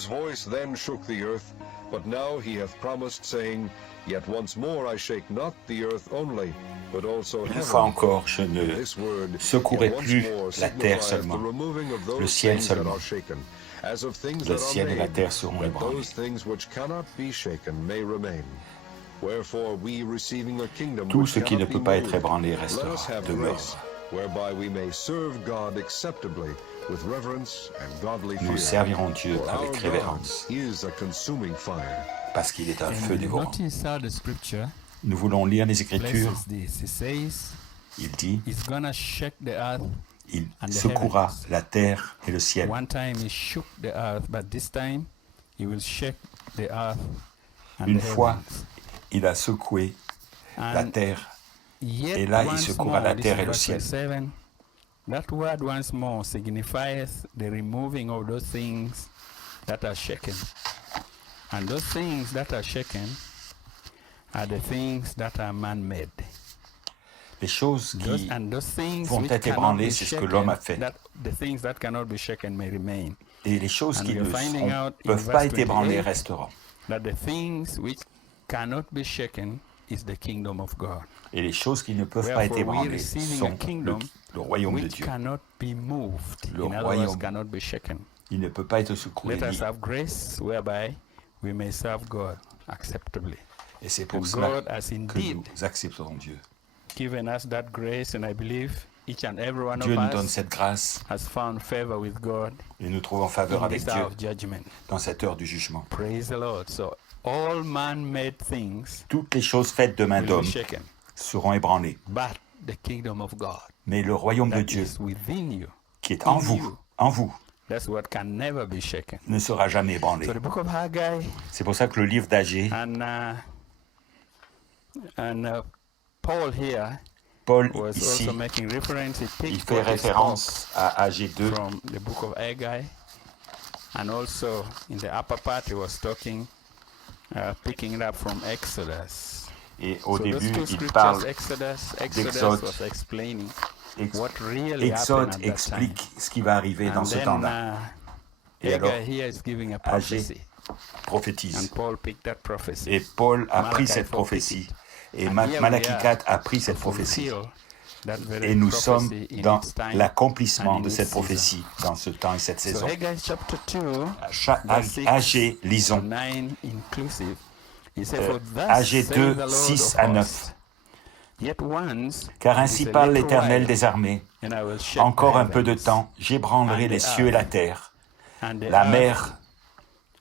whose voice then shook the earth, but now he hath promised, saying, Yet once more I shake not the earth only, but also Une fois heaven. encore, je ne secouerai plus la terre seulement, le ciel seulement. Le ciel et la terre seront ébranlés. Tout ce qui ne peut pas être ébranlé restera, demeurera. Nous servirons Dieu avec révérence, parce qu'il est un feu dévorant. Nous voulons lire les Écritures. Il dit, il secouera la terre et le ciel. Une fois, il a secoué la terre, et là, il secouera la terre et le ciel. That word once more signifies the removing of those things that are shaken. And those things that are shaken are the things that are man-made. Les choses qui vont être ébranlées, c'est ce que l'homme a fait. Et les choses qui ne peuvent pas être ébranlées resteront. Et les choses qui ne peuvent pas être ébranlées sont le royaume de Dieu. Le royaume, il ne peut pas être secoué. Et c'est pour cela que nous accepterons Dieu. Given us that grace, and I believe each and every one Dieu of nous us donne cette grâce has found favor with God et nous trouvons faveur in avec this Dieu hour of judgment. dans cette heure du jugement. Praise the Lord. So all man-made things Toutes les choses faites de main will d'homme be shaken, seront ébranlées. but the kingdom of God Mais le royaume de that Dieu is within you, qui est in en you, vous, that's what can never be shaken. ne sera jamais ébranlé. So the book of Haggai C'est pour ça que le livre d'Agé, and Paul here Paul was ici, also making reference. He il picked fait what he référence à Agé 2. from the book of Haggai, and also in the upper part he was talking, picking it up from Exodus. Et au So début, those two il scriptures, parle Exodus d'Exode. was explaining Ex- what really Exode happened at that explique time. ce qui va arriver dans And ce then temps-là. Et alors, Haggai here is giving a Agé prophecy, prophétise. and Paul picked that prophecy. Et Paul a pris Malachi cette 4 prophétie. Et And here we Malachie are 4 a pris to cette prophétie. fulfill that very Et nous sommes prophecy in dans its time l'accomplissement and in de its cette season. prophétie dans ce temps et cette So saison. Haggai chapter 2, verse 6 Agé, to lisons. 9 inclusive. He said, For thus Agé saith 2, the Lord 6 of à 9. hosts, Yet once, Car it ainsi is a parle little l'Éternel while, des armées. and I will shake Encore the un peu de heavens, temps, j'ébranlerai and les the cieux et la earth, terre, and the la earth, mer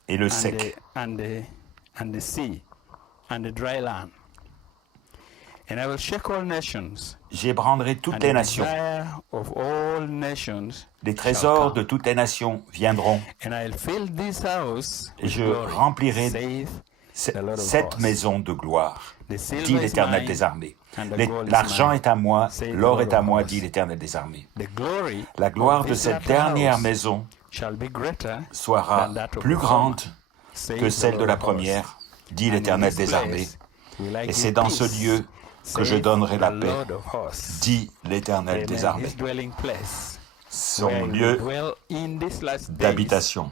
et le and sec, and the sea, and the dry land. And I will shake all nations, j'ébranlerai toutes and les the nations. desire of all nations Les shall trésors de come. toutes les nations viendront, And I'll fill this house et with je glory, remplirai saith the Lord of cette hosts. maison de gloire, The dit silver is l'Éternel mine, des armées. and the gold is L'argent mine, est à moi, saith the l'or Lord est à of moi, hosts. dit l'Éternel des armées. The glory La gloire of de this cette latter dernière house maison shall be greater sera than that of plus the former, grande saith que the celle de Lord la of hosts. première, dit And in l'Éternel this des armées. place will I Et give c'est dans ce peace, lieu que je saith donnerai la the paix, Lord of hosts. dit l'Éternel des Amen. His armées. dwelling place, where Son he will lieu dwell in this last days. d'habitation.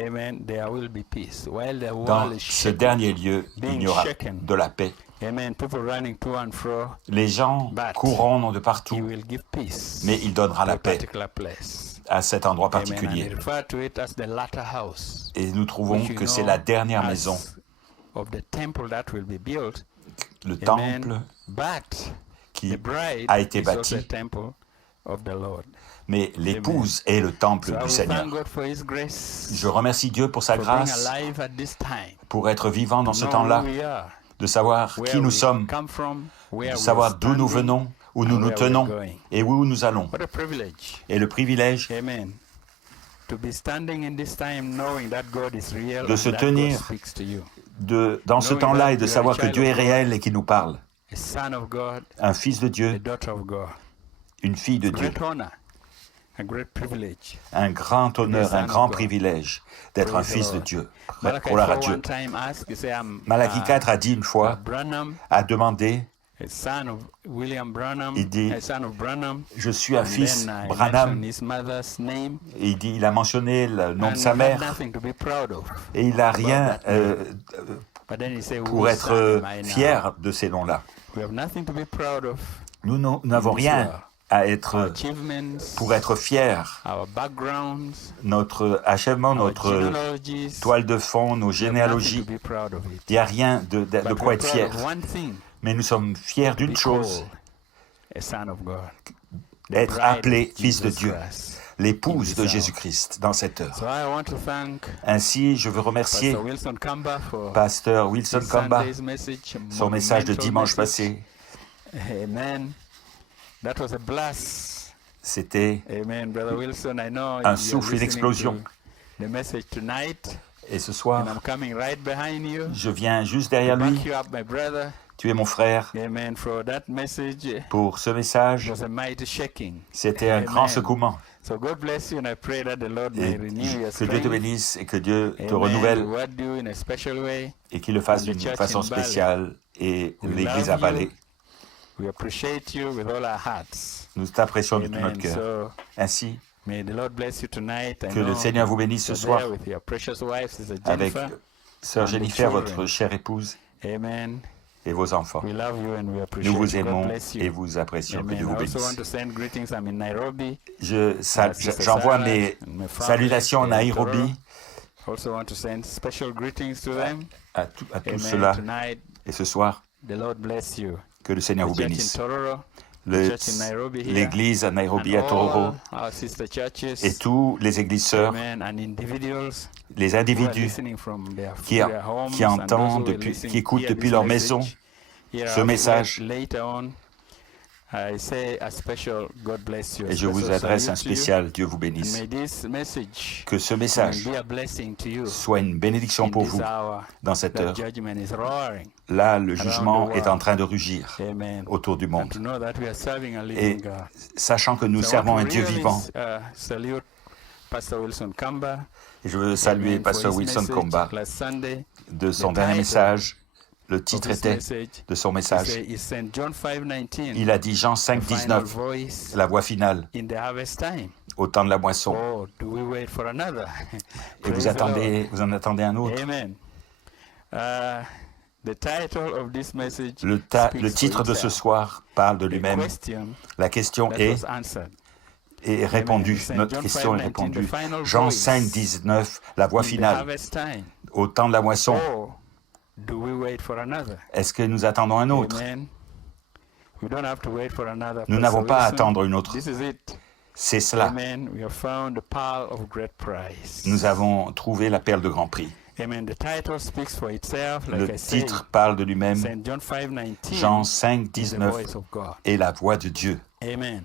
Amen. There will be peace. While the Dans world is ce shaken, dernier lieu, il being y aura shaken. de la paix. Amen. People running to and fro. Les gens But courront de He partout, will give peace mais il donnera to la a paix particular place. à cet endroit Amen. And he particulier. referred to it as the latter house, Et nous trouvons which you que c'est know la dernière as maison, of the temple that will be built. le Amen. temple But qui the bride a été is also a bâti, temple of the Lord. mais l'épouse est le temple So I du will Seigneur. thank God for His grace, Je remercie Dieu pour sa for being grâce, alive at this time, pour être vivant dans to ce know temps-là, who we are, de savoir where qui nous we sommes, come from, where de we savoir are d'où nous standing, venons, où nous and nous where we're tenons going. et où nous allons. What a privilege. Et le privilège Amen. To be standing in this time knowing that God is real de and se that tenir God speaks to you. dans ce temps-là et de savoir que Dieu est réel et qu'il nous parle. A son of God, Un fils de a Dieu, daughter of God. une fille de Dieu. Great honor, a great privilege. Un grand honneur, un grand privilège d'être un fils de Dieu. Malachi Gloire à 4 Dieu. one time asked, he said, Malachie 4 a dit une fois, Branham, a demandé, a son of William Branham, Il dit, a son of Branham, je suis un and fils then I Branham. mentioned his mother's name, Et il a mentionné le nom and de sa he had mère. nothing to be proud of. Et il n'a about rien that name. But then he said, pour "Whose être son am I now?" fier de ces noms-là. We have nothing to be proud of. Nous n'avons rien à Our être achievements, pour être fiers. our backgrounds, Notre achèvement, our notre genealogies. toile de fond, nos We have nothing généalogies, to be proud of it. il n'y a rien de But quoi we're être proud fier. of one thing, Mais nous sommes fiers be d'une chose, called a son of God. The être bride of appelé fils de Jesus Dieu, Christ. l'épouse in de this Jésus-Christ dans cette heure. So I want to thank Ainsi, je veux remercier Pastor Wilson Kamba for Pasteur Wilson this Kamba, Sunday's message, son message de monumental dimanche message. passé. Amen. That was a blast. C'était Amen, Brother Wilson. I know un you're souffle, une listening explosion. to the message tonight, Et ce and soir, I'm coming right behind you je viens juste to derrière lui. back you up, my brother. Tu es mon frère. Amen. For that message, it Pour ce message, was a mighty shaking. c'était un grand Amen. secouement. So God bless you, and I pray that the Lord may Et renew your que Dieu te strength. bénisse et que Dieu te Amen. renouvelle Reward you in a special way. et qu'il le fasse And the d'une church façon in Bali. spéciale et We l'Église love à you. Balai. We appreciate you with all our hearts. Nous t'apprécions de tout Amen. notre cœur. So Ainsi, may the Lord bless you tonight. I que le know Seigneur vous bénisse ce you're soir there with your precious wife, Sister avec Jennifer. Sœur and the Jennifer, children. votre chère épouse, Amen. et vos enfants. We love you and we Nous appreciate vous you. God aimons bless you. et vous apprécions. Que Amen. Dieu vous I also want bénisse. to send greetings. I'm in Nairobi. Sister J'envoie Sarah mes and my family salutations à in Nairobi, Toronto. Also want to send special greetings to them. à tous Amen. ceux-là. Tonight, Et ce soir, the Lord bless you. que le Seigneur The vous church in bénisse. Tororo, Le- church in Nairobi here, L'église à Nairobi, and à Tororo, all our sister churches, et tous les églises sœurs, amen, and individuals les who are individus listening from their qui homes, qui and those entendent who will depuis- listen, qui écoutent hear depuis this leur message, maison ce message. later on. I say a special God bless you. a Et je vous special adresse un salute to you, spécial Dieu vous and bénisse. may this message Que ce message be a blessing to you soit une bénédiction in pour this vous hour dans cette that heure. judgment is roaring. Là, le jugement the est en world. train de rugir Amen. autour du And monde. to know that we are serving a Et living God. sachant que nous So I servons want un to Dieu really, vivant, salute Pastor Wilson Kamba. et je veux saluer Amen, for Pasteur his Wilson message Komba last Sunday. de son The dernier title message. Le of titre his était message, de son he message. said, he sent John 5:19, Il a dit Jean the 5, final 19, voice la voix finale, in the harvest time. au temps de la moisson. Oh, do we wait for another? Et Praise the Lord. vous en attendez un autre. Amen. The title of this message Le speaks titre for de ce itself. soir parle de The lui-même. question La question that est was answered. répondue. Amen. Notre John question est 5:19, répondue. the final Jean voice 5, 19, la voix In the finale, harvest time. au temps de la moisson. Oh, do we wait for another? Est-ce que nous attendons un autre? Amen. We don't have to wait for another. Nous Pastor n'avons pas à Wilson. attendre une autre. This is it. C'est cela. Amen. We have found the pearl of great price. Nous avons trouvé la perle de grand prix. Amen. The title speaks for itself. Like Le I said, titre parle de lui-même. St. John 5:19 Jean 5, is the 19 voice of God. est la voix de Dieu. Amen.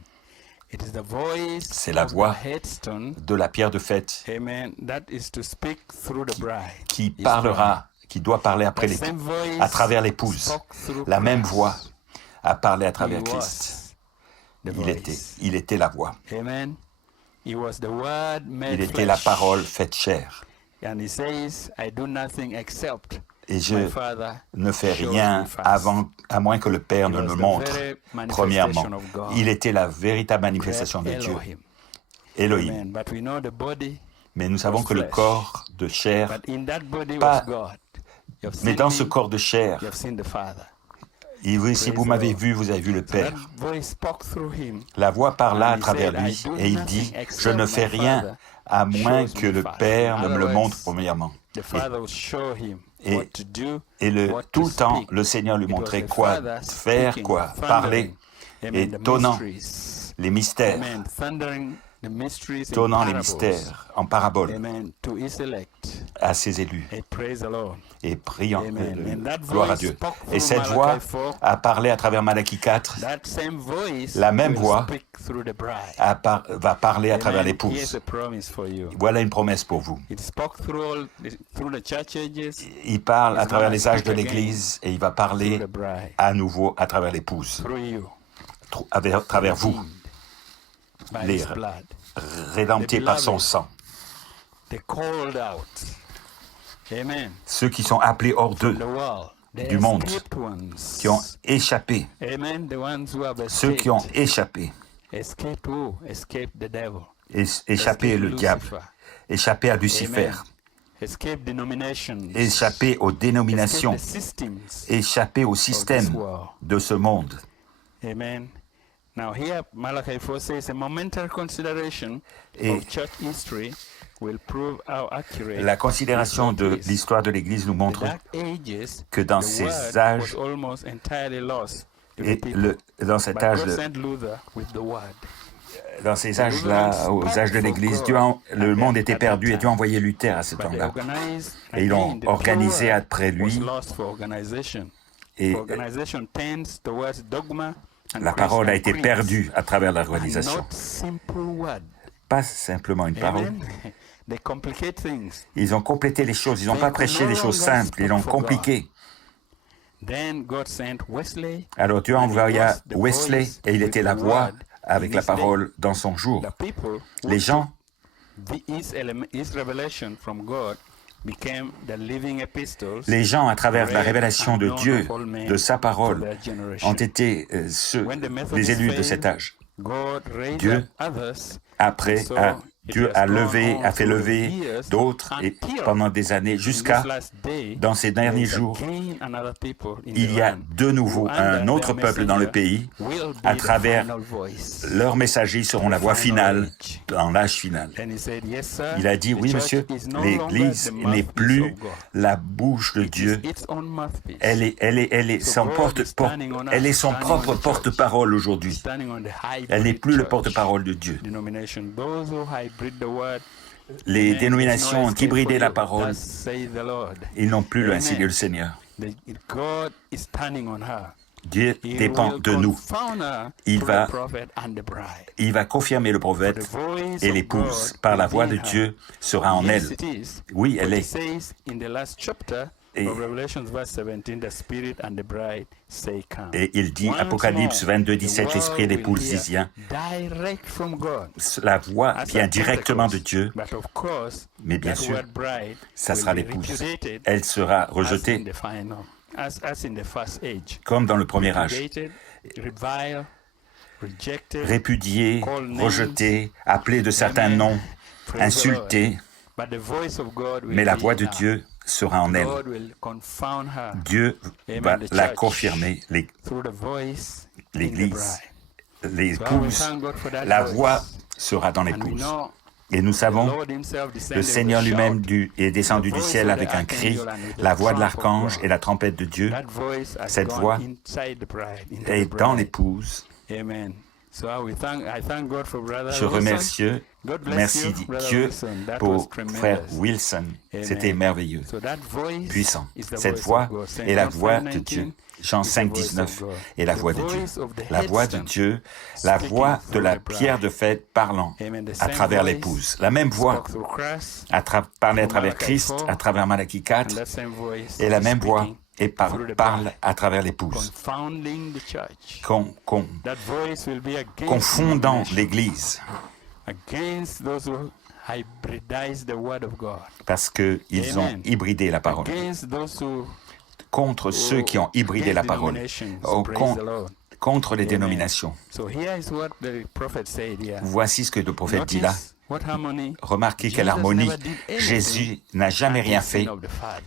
It is the voice C'est la of voix the headstone. de la pierre de fête Amen. That is to speak through the bride. qui His parlera, qui doit parler après bride. That l'époux, same voice à travers l'épouse. spoke through La même Christ. voix a parlé à He travers was Christ. the Il était la voix. Amen. He was the word made Il était la flesh. parole faite chair. And he says, I do nothing except Et je my Father ne fais shows rien me first. à moins que le Père He ne was me the montre. very Premièrement, manifestation of God. il était la véritable manifestation de Great Dieu, Elohim. Elohim. Amen. But we know the body, Mais nous savons was que le flesh. corps de chair, but in that body Pas- was God. You have mais seen dans me, ce corps de chair, you have seen the Father. si Praise vous the m'avez Lord. vu, vous avez vu le So Père. that voice spoke through him. La voix parla And à he travers said, lui I do et il nothing dit, except je ne my fais rien Father à moins shows que me le first. Père In ne me le other montre words, premièrement. The Father will show him Et- what to do, Et what tout to le temps, speak. le Seigneur lui It was montrait the quoi Father faire, speaking, quoi thundering. parler, Amen. et The tonnant mysteries. les mystères, Amen. Thundering the mysteries in tonnant les parables. mystères en parabole Amen. To his elect. à ses élus And praise the Lord. et priant, Amen. And that gloire à voice Dieu. spoke Et through cette voix Malachi 4. a parlé à travers Malachie 4, That same voice La même will voix speak through the bride. va parler à travers Amen. Here's l'épouse. a promise for you. Voilà une promesse pour vous. It spoke through the church ages, Il parle à He's travers gonna les âges de speak again l'Église et il va through parler the bride, à nouveau à travers l'épouse, through you, à travers vous, redeemed by les his blood. rédemptés par son sang. They called out. Amen. Ceux qui sont appelés hors d'eux, The world. du monde, qui ont échappé, ceux qui ont échappé, échappé le diable, échappé à Lucifer, échappé aux dénominations, échappé au système de ce monde. Amen. Now here Malachi 4 says a momentary consideration of church history will prove how accurate. La considération de l'histoire de l'Église nous montre que dans ces âges et dans cet âge, dans ces âges-là, aux âges de l'Église, le monde était perdu et Dieu a envoyé Luther à ce temps-là. Et ils l'ont organisé après lui. Et la parole a été perdue à travers l'organisation. Pas simplement une parole. Ils ont complété les choses. Ils n'ont pas prêché les choses simples. Ils l'ont compliqué. Alors Dieu envoya Wesley et il était la voix avec la parole dans son jour. Les gens à travers la révélation de Dieu, de sa parole, ont été les élus de cet âge. Dieu a fait lever d'autres et pendant des années jusqu'à dans ces derniers jours, il y a de nouveau un autre peuple dans le pays. À travers leurs messagers, ils seront la voix finale dans l'âge final. Il a dit, oui monsieur, l'Église n'est plus la bouche de Dieu. Elle est son propre porte-parole aujourd'hui. Elle n'est plus le porte-parole de Dieu. Les dénominations ont hybridé la parole. Ils n'ont plus le ainsi dit le Seigneur. Dieu dépend de nous. Il va confirmer le prophète et l'épouse. Par la voix de Dieu sera en elle. Oui, elle est. Et il dit, Apocalypse 22, 17, l'esprit et l'épouse disent, la voix vient directement de Dieu, mais bien sûr, ça sera l'épouse. Elle sera rejetée, comme dans le premier âge. Répudiée, rejetée, appelée de certains noms, insultée, mais la voix de Dieu sera en elle. Dieu va la confirmer, l'Église, l'épouse, la voix sera dans l'épouse. Et nous savons, le Seigneur lui-même est descendu du ciel avec un cri, la voix de l'archange et la trompette de Dieu. Cette voix est dans l'épouse. Je remercie Dieu pour frère Wilson. C'était merveilleux, puissant. Cette voix est la voix de Dieu. Jean 5, 19 est la voix de Dieu. La voix de Dieu, la voix de la pierre de fête parlant à travers l'épouse. La même voix parlait à travers Christ, à travers Malachie 4, et la même voix et parle à travers l'épouse, confondant l'Église, parce qu'ils ont hybridé la parole, contre ceux qui ont hybridé la parole, contre les dénominations. Voici ce que le prophète dit là. Remarquez quelle harmonie. Jésus n'a jamais rien fait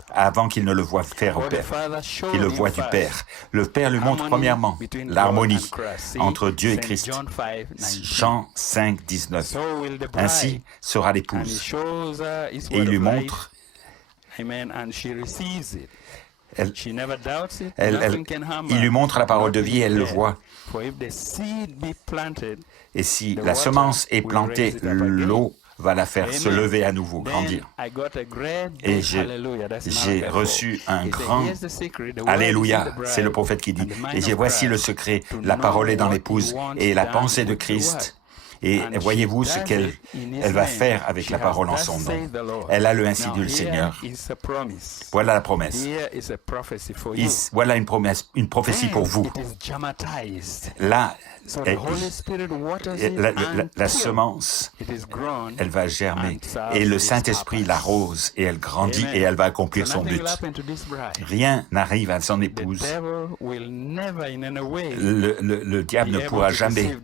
avant qu'il ne le voie faire au Père. Il le voit du Père. Le Père lui montre premièrement l'harmonie entre Dieu et Christ. Jean 5, 19. Ainsi sera l'épouse. Et il lui montre. Il lui montre la parole de vie et elle le voit. Et si la semence est plantée, l'eau va la faire se lever à nouveau, grandir. Et j'ai reçu un grand Alléluia, c'est le prophète qui dit. Et voici le secret, la parole est dans l'épouse et la pensée de Christ Et voyez-vous ce qu'elle va faire avec la parole en son nom. Elle a le ainsi dit le Seigneur. Voilà la promesse. Voilà une prophétie pour vous. Là, la semence, elle va germer. Et le Saint-Esprit l'arrose et elle grandit et elle va accomplir son but. Rien n'arrive à son épouse. Le diable ne pourra jamais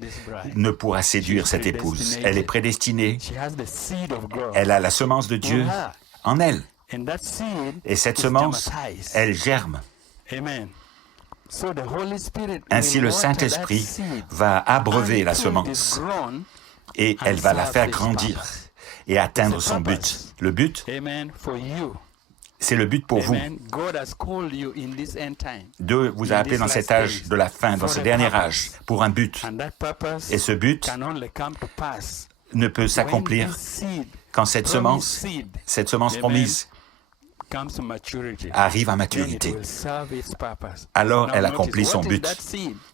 séduire cette épouse. Elle est prédestinée. Elle a la semence de Dieu en elle. Et cette semence, elle germe. Ainsi, le Saint-Esprit va abreuver la semence et elle va la faire grandir et atteindre son but. Le but, c'est le but pour vous. Dieu vous a appelé dans cet âge de la fin, dans ce dernier âge, pour un but. Et ce but ne peut s'accomplir quand cette semence promise arrive à maturité. Alors elle accomplit son but.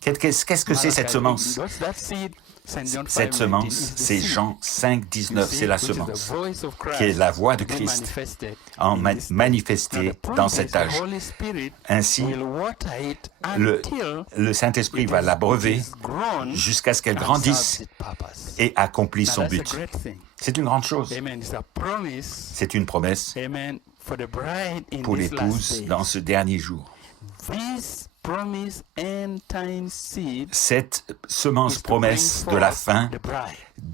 Qu'est-ce que c'est cette semence? Cette semence, c'est Jean 5, 19, c'est la semence qui est la voix de Christ manifestée dans cet âge. Ainsi, le Saint-Esprit va l'abreuver jusqu'à ce qu'elle grandisse et accomplisse son but. C'est une grande chose. C'est une promesse pour l'épouse dans ce dernier jour. Cette semence promesse de la fin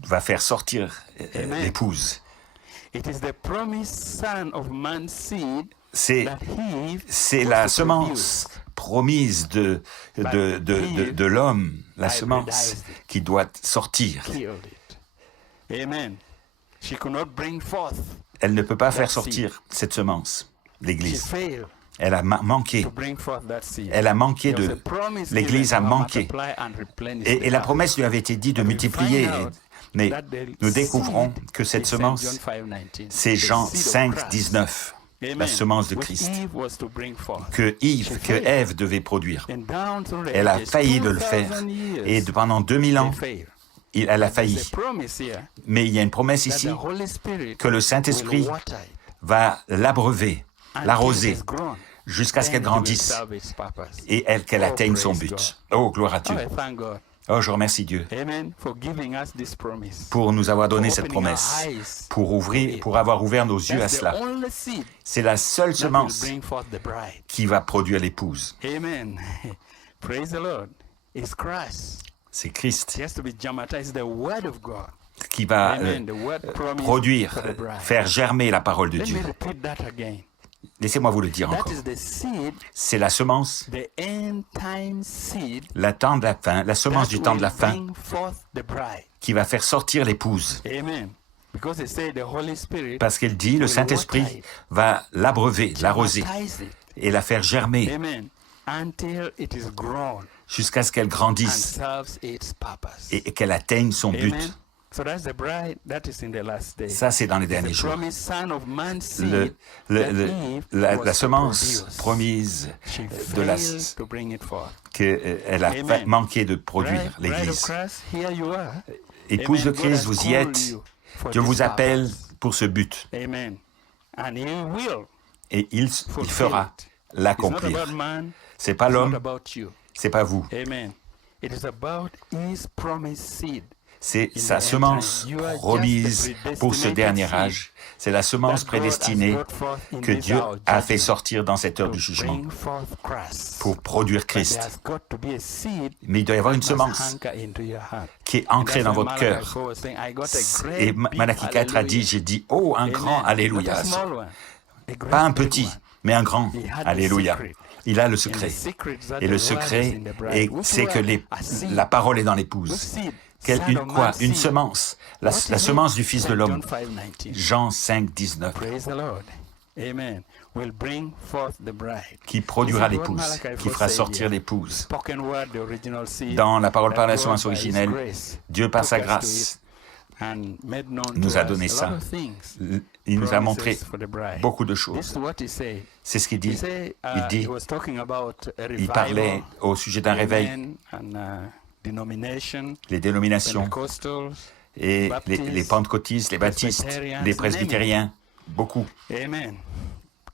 va faire sortir l'épouse. C'est la semence promise de l'homme, la semence qui doit sortir. Elle ne peut pas faire sortir cette semence, l'Église. Elle a manqué. L'Église a manqué. Et la promesse lui avait été dite de multiplier. Mais nous découvrons que cette semence, c'est Jean 5, 19, la semence de Christ, que Ève devait produire. Elle a failli de le faire. Et pendant 2000 ans, elle a failli. Mais il y a une promesse ici, que le Saint-Esprit va l'abreuver, l'arroser, jusqu'à ce qu'elle grandisse et qu'elle atteigne son but. Oh, gloire à Dieu. Oh, je remercie Dieu pour nous avoir donné cette promesse, pour avoir ouvert nos yeux à cela. C'est la seule semence qui va produire l'épouse. C'est Christ qui va produire, faire germer la parole de Dieu. Laissez-moi vous le dire encore. C'est la semence, la semence du temps de la fin qui va faire sortir l'épouse. Parce qu'elle dit, le Saint-Esprit va l'abreuver, l'arroser et la faire germer jusqu'à ce qu'elle grandisse et qu'elle atteigne son but. Ça, c'est dans les derniers jours. La semence promise qu'elle a manqué de produire, l'Église. Épouse de Christ, vous y êtes. Dieu vous appelle pour ce but. Et il fera l'accomplir. C'est pas l'homme, c'est pas vous. C'est sa semence promise pour ce dernier âge. C'est la semence prédestinée que Dieu a fait sortir dans cette heure du jugement pour produire Christ. Mais il doit y avoir une semence qui est ancrée dans votre cœur. Et Malachie 4 a dit, j'ai dit, oh, un grand Alléluia. Pas un petit, mais un grand Alléluia. Il a le secret. Et le secret, c'est que la parole est dans l'épouse. Une semence, la semence du Fils de l'homme. Jean 5, 19. Qui produira l'épouse, qui fera sortir l'épouse. Dans la parole par la semence originelle, Dieu par sa grâce nous a donné ça. Il nous a montré beaucoup de choses. C'est ce qu'il dit. Il parlait au sujet d'un réveil les dénominations, et les pentecôtistes, les baptistes, les presbytériens, beaucoup. Amen.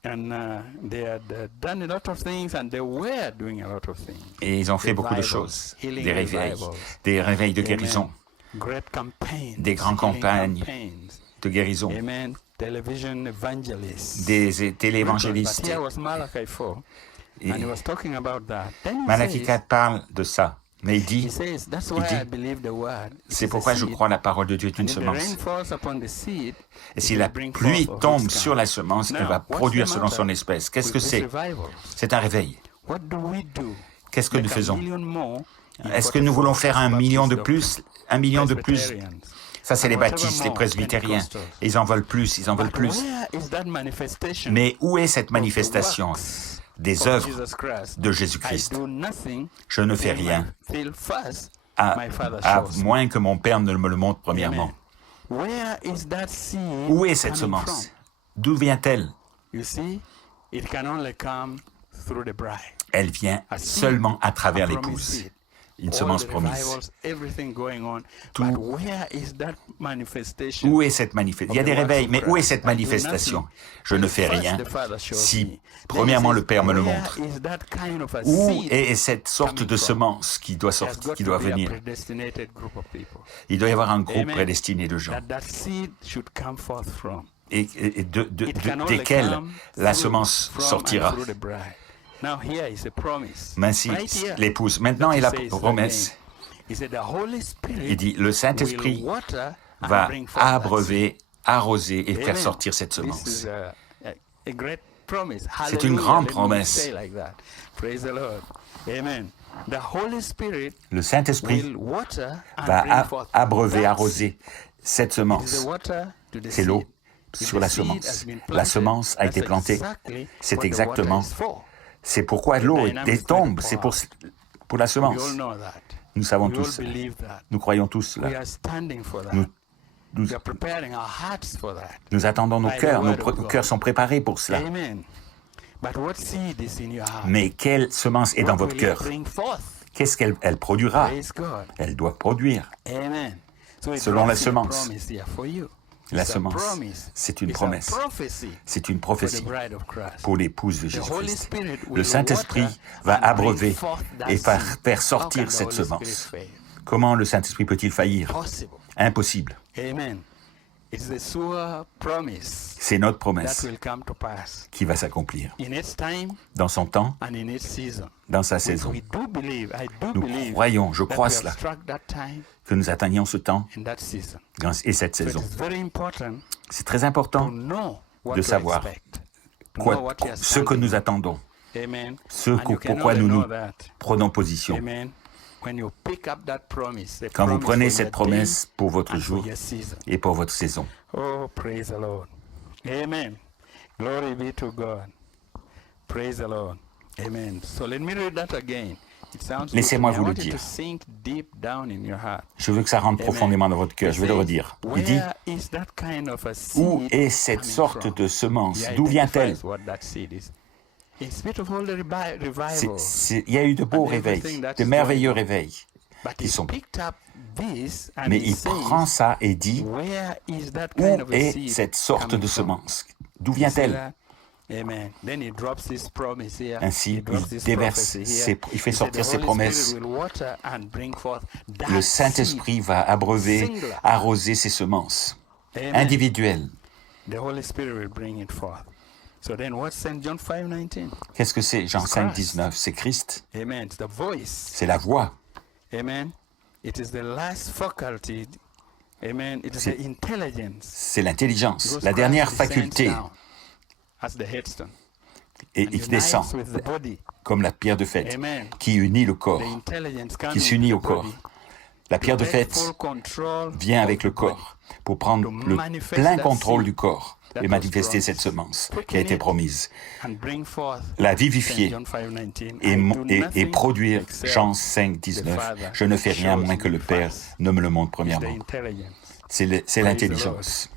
And they had done a lot of things, and they were doing a lot of things. Et ils ont fait beaucoup de choses, des réveils de guérison, Great campaigns, des grandes campagnes de guérison, Amen. Television evangelists. des téléévangélistes. But here was Malachi 4, and he was talking about that. Then he Malachi says, 4 parle de ça, mais il he dit, says, that's why I believe the word. c'est pourquoi je crois la parole de Dieu est une semence. Et si la pluie tombe sur la semence, elle va produire selon son espèce. Qu'est-ce que c'est? C'est un réveil. Qu'est-ce que nous faisons? Est-ce que nous voulons faire 1 million de plus? 1 million de plus? Ça, c'est les baptistes, les presbytériens. Et ils en veulent plus, ils en veulent plus. Mais où est cette manifestation des œuvres de Jésus-Christ? Je ne fais rien, à moins que mon Père ne me le montre premièrement. Où est cette semence? D'où vient-elle? Elle vient seulement à travers l'épouse. Une semence promise. Où est cette manifestation? Il y a des réveils, mais où est cette manifestation? Je ne fais rien si, premièrement, le Père me le montre. Où est cette sorte de semence qui doit sortir, qui doit venir? Il doit y avoir un groupe prédestiné de gens. Et desquels la semence sortira. Ainsi, l'épouse. Maintenant, il a la promesse. Il dit, le Saint-Esprit va abreuver, arroser et faire sortir cette semence. C'est une grande promesse. Le Saint-Esprit va abreuver, arroser cette semence. C'est l'eau sur la semence. La semence a été plantée. C'est exactement. C'est pourquoi l'eau tombe. C'est pour la semence. Nous savons tous. Nous croyons tous cela. Nous attendons nos cœurs. Nos cœurs sont préparés pour cela. Mais quelle semence est dans votre cœur? Qu'est-ce qu'elle produira? Elle doit produire. Selon la semence. La semence, c'est une promesse. C'est une prophétie pour l'épouse de Jésus-Christ. Le Saint-Esprit va abreuver et faire sortir cette semence. Comment le Saint-Esprit peut-il faillir? Impossible. C'est notre promesse qui va s'accomplir dans son temps, dans sa saison. Nous croyons, je crois cela, que nous atteignions ce temps et cette saison. C'est très important de savoir ce que nous attendons, pourquoi nous prenons position. Quand vous prenez cette promesse pour votre jour et pour votre saison. Oh, praise the Lord. Amen. Glory be to God. Praise the Lord. Amen. So let me read that again. Laissez-moi vous le dire. Je veux que ça rentre profondément dans votre cœur. Je vais le redire. Il dit, où est cette sorte de semence? D'où vient-elle? Il y a eu de beaux réveils, de merveilleux réveils. Mais il prend ça et dit, où est cette sorte de semence? D'où vient-elle? Ainsi, il fait sortir ses promesses. Le Saint-Esprit va abreuver, arroser ses semences individuelles. Qu'est-ce que c'est? Jean 5, 19, c'est Christ. C'est la voix. C'est l'intelligence, la dernière faculté. Et il descend comme la pierre de fête qui unit le corps, qui s'unit au corps. La pierre de fête vient avec le corps pour prendre le plein contrôle du corps et manifester cette semence qui a été promise. La vivifier et produire Jean 5, 19. Je ne fais rien moins que le Père ne me le montre premièrement. C'est l'intelligence.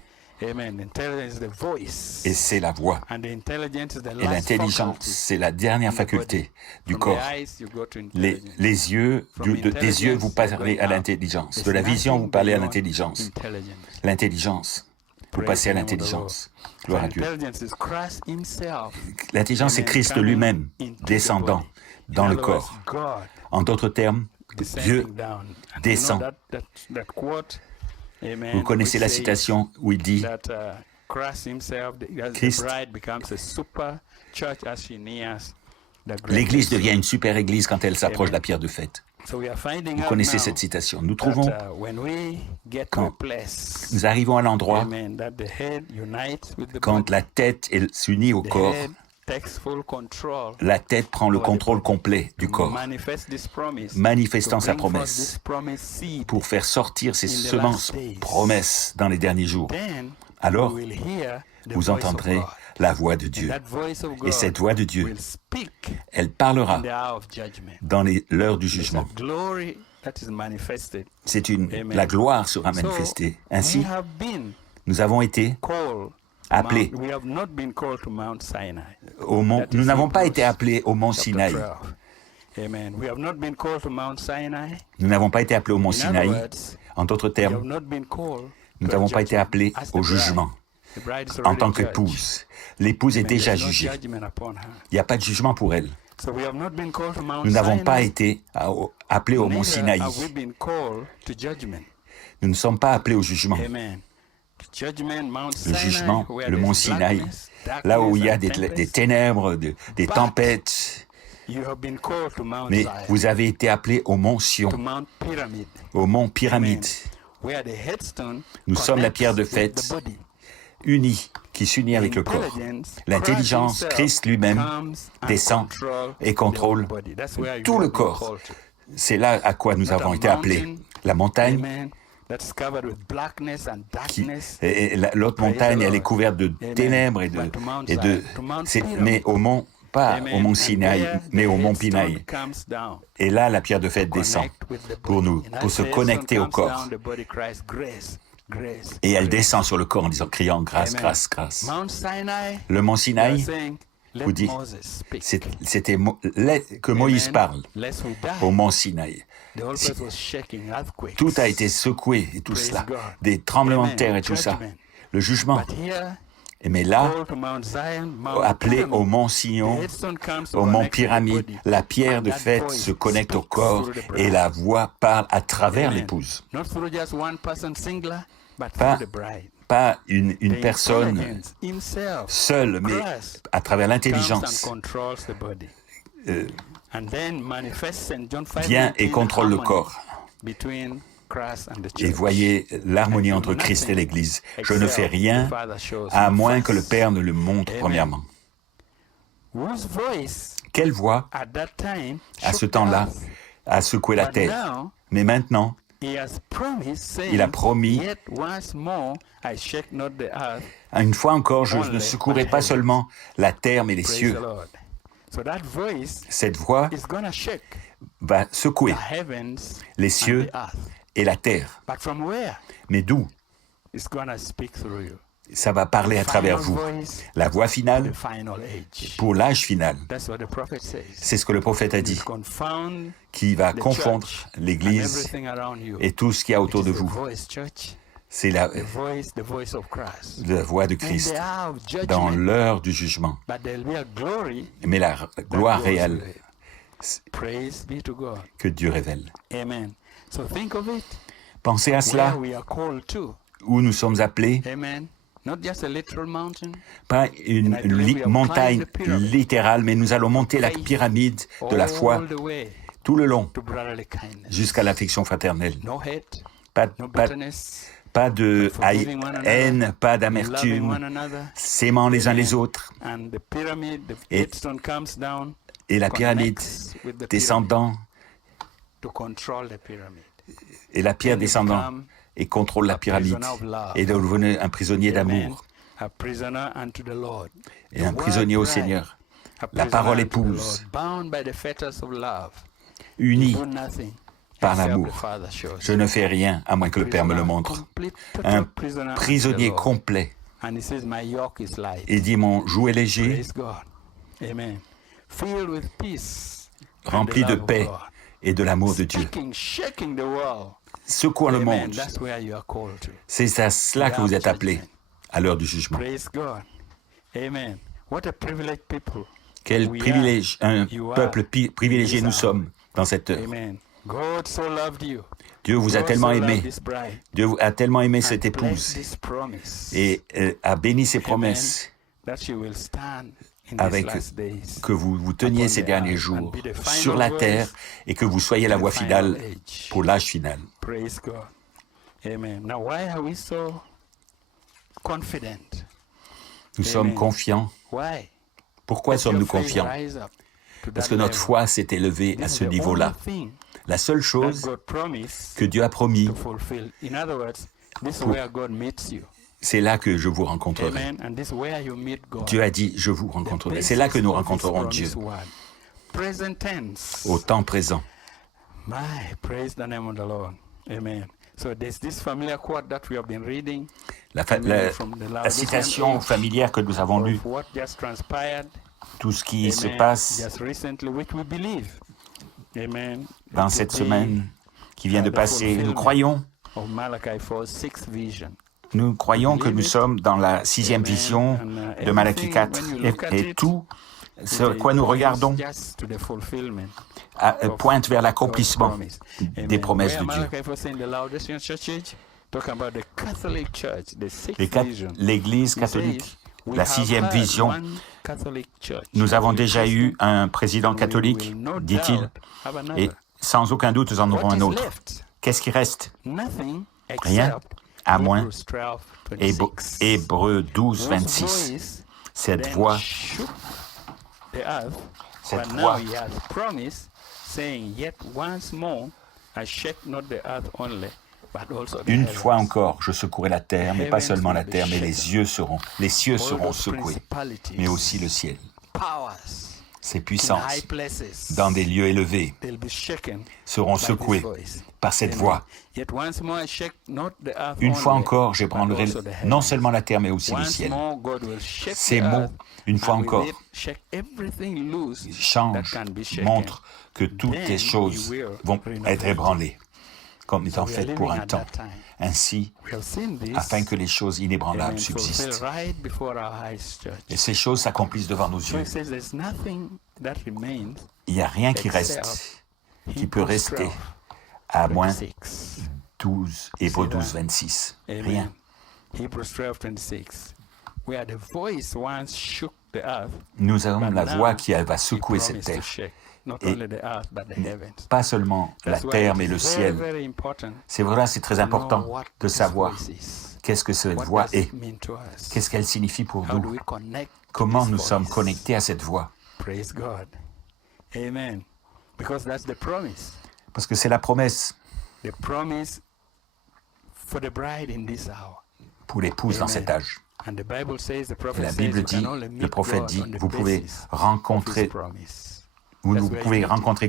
Amen. Intelligence is the voice. Et c'est la voix. And the intelligence is the Et last l'intelligence, faculty c'est la dernière in the faculté body. du From corps. the eyes, you go to Les intelligence. yeux, From des yeux, vous intelligence, parlez you're à going l'intelligence. out. De la There's vision, vous nothing parlez à beyond l'intelligence. intelligence. L'intelligence, vous Praise passez à the name of the l'intelligence. Lord. Gloire So à Dieu. intelligence is Christ himself. L'intelligence, c'est Amen. Christ Coming lui-même, into the descendant body. dans In le other words, corps. God En d'autres termes, Dieu descending down. And descend. you know that quote, amen, Vous connaissez which la says citation où il dit that Christ himself, as Christ, the bride becomes a super church as she nears the great l'Église day. devient une super Église quand elle s'approche de la Amen. pierre de fête. So we are finding Vous out connaissez now cette citation. Nous that, trouvons, when we get to a quand place, nous arrivons à l'endroit, amen, that the head unites with the quand body, la tête s'unit au the corps, head takes full control la tête prend le over the contrôle body complet du to corps, manifest this promise, manifestant to sa bring forth promesse, this promised seed. pour faire sortir ses in the semences last days. promesses dans les derniers jours. Then Alors, we will hear the vous voice of entendrez God. la voix de And Dieu. that voice of Et God cette voix de Dieu, will speak elle in parlera the hour of judgment. dans l'heure du There's a jugement. glory that is manifested. Amen. La gloire sera So, manifestée. we Ainsi, have been nous avons été called to appelés we have not been called to Mount Sinai. au mont. That is Nous n'avons pas Hebrews été appelés au mont chapter Sinaï. 12. Amen. We have not been called to Mount Sinai. Nous n'avons pas été appelés au mont In other Sinaï. words, En d'autres we have termes, not been called nous to n'avons a pas été judgment appelés as the au bride. jugement The bride is en already tant judged. qu'épouse. L'épouse est Amen. déjà There's no jugée. judgment upon her. Il n'y a pas de jugement pour elle. So we have not been called to Mount Nous n'avons pas Sinai. été appelés au mont Neither Sinaï. have we been called to judgment. Nous ne sommes pas appelés au jugement. Amen. Judgment, Mount Le Sinai, jugement, where le there's mont Sinaï, blackness, là où il y a darkness and des tempest. ténèbres, des tempêtes. You have been called to Mount Mais Zion, vous avez été appelés au mont to Sion, Mount Pyramid, au mont Pyramide, where the headstone Nous sommes la pierre de connects with fête. the body. unis, qui s'unit avec le corps. L'intelligence, Christ lui-même, descend et contrôle tout le corps. C'est là à quoi nous avons été appelés. La montagne, l'autre montagne, elle est couverte de ténèbres mais au mont, pas au mont Sinaï, mais au mont Pinaï. Et là, la pierre de fête descend pour nous, pour se connecter au corps. Et elle descend sur le corps en criant grâce, grâce, grâce. Le mont Sinaï vous dit, c'était que Moïse parle au mont Sinaï. Tout a été secoué et tout cela, des tremblements de terre et tout ça, le jugement. Mais là, appelé au mont Sion, au mont Pyramide, la pierre de fête se connecte au corps et la voix parle à travers l'épouse. Pas une personne seule, mais à travers l'intelligence, vient et contrôle le corps. Et voyez l'harmonie entre Christ et l'Église. Je ne fais rien à moins que le Père ne le montre premièrement. Quelle voix, à ce temps-là, a secoué la terre? Mais maintenant, il a promis, une fois encore, je ne secouerai pas seulement la terre, mais les cieux. Cette voix va secouer les cieux et la terre. Mais d'où? Ça va parler à travers vous. La voix finale pour l'âge final. C'est ce que le prophète a dit, qui va confondre l'Église et tout ce qu'il y a autour de vous. C'est la voix de Christ dans l'heure du jugement. Mais la gloire réelle que Dieu révèle. Pensez à cela, où nous sommes appelés, pas une montagne littérale, mais nous allons monter la pyramide de la foi tout le long, jusqu'à l'affection fraternelle. Pas de haine, pas d'amertume, s'aimant les uns les autres. Et la pyramide descendant, et la pierre descendant, et contrôle la pyramide, et devenez un prisonnier d'amour, et un prisonnier au Seigneur. La parole épouse, unie par l'amour. Je ne fais rien à moins que le Père me le montre. Un prisonnier complet. Il dit, mon joug est léger, rempli de paix et de l'amour de Dieu. Secouant le monde. C'est à cela que vous êtes appelés à l'heure du jugement. Quel privilège, un peuple privilégié nous sommes dans cette heure. Dieu vous a tellement aimé. Dieu a tellement aimé cette épouse et a béni ses promesses avec que vous vous teniez ces derniers jours sur la terre et que vous soyez la voie finale pour l'âge final. Nous sommes confiants. Pourquoi sommes-nous confiants? Parce que notre foi s'est élevée à ce niveau-là. La seule chose que Dieu a promis, c'est là que je vous rencontrerai. Dieu a dit, je vous rencontrerai. C'est là que nous rencontrerons Dieu. Au temps présent. La citation familière que nous avons lue, tout ce qui se passe dans cette semaine qui vient de passer, nous croyons que nous sommes dans la 6e vision de Malachie 4 et tout ce quoi nous regardons pointe vers l'accomplissement des promesses de Dieu. L'Église catholique, la 6e vision, nous avons déjà eu un président catholique, dit-il, et sans aucun doute nous en aurons un autre. Qu'est-ce qui reste? Rien, à moins Hébreux 12, 26. Cette voix, une fois encore, je secouerai la terre, mais pas seulement la terre, mais les cieux seront secoués, mais aussi le ciel. Ces puissances, dans des lieux élevés, seront secouées par cette voix. Une fois encore, j'ébranlerai non seulement la terre, mais aussi le ciel. Ces mots, une fois encore, changent, montrent que toutes les choses vont être ébranlées, comme étant faites pour un temps. Ainsi, afin que les choses inébranlables subsistent. Et ces choses s'accomplissent devant nos yeux. Il n'y a rien qui reste, qui peut rester, à moins 12, Hébreux 12, 26. Rien. Nous avons la voix qui va secouer cette terre. Et pas seulement la terre, mais le ciel. C'est vrai, c'est très important de savoir qu'est-ce que cette voix est, qu'est-ce qu'elle signifie pour nous, comment nous sommes connectés à cette voix. Parce que c'est la promesse pour l'épouse dans cet âge. Et la Bible dit, le prophète dit, vous pouvez rencontrer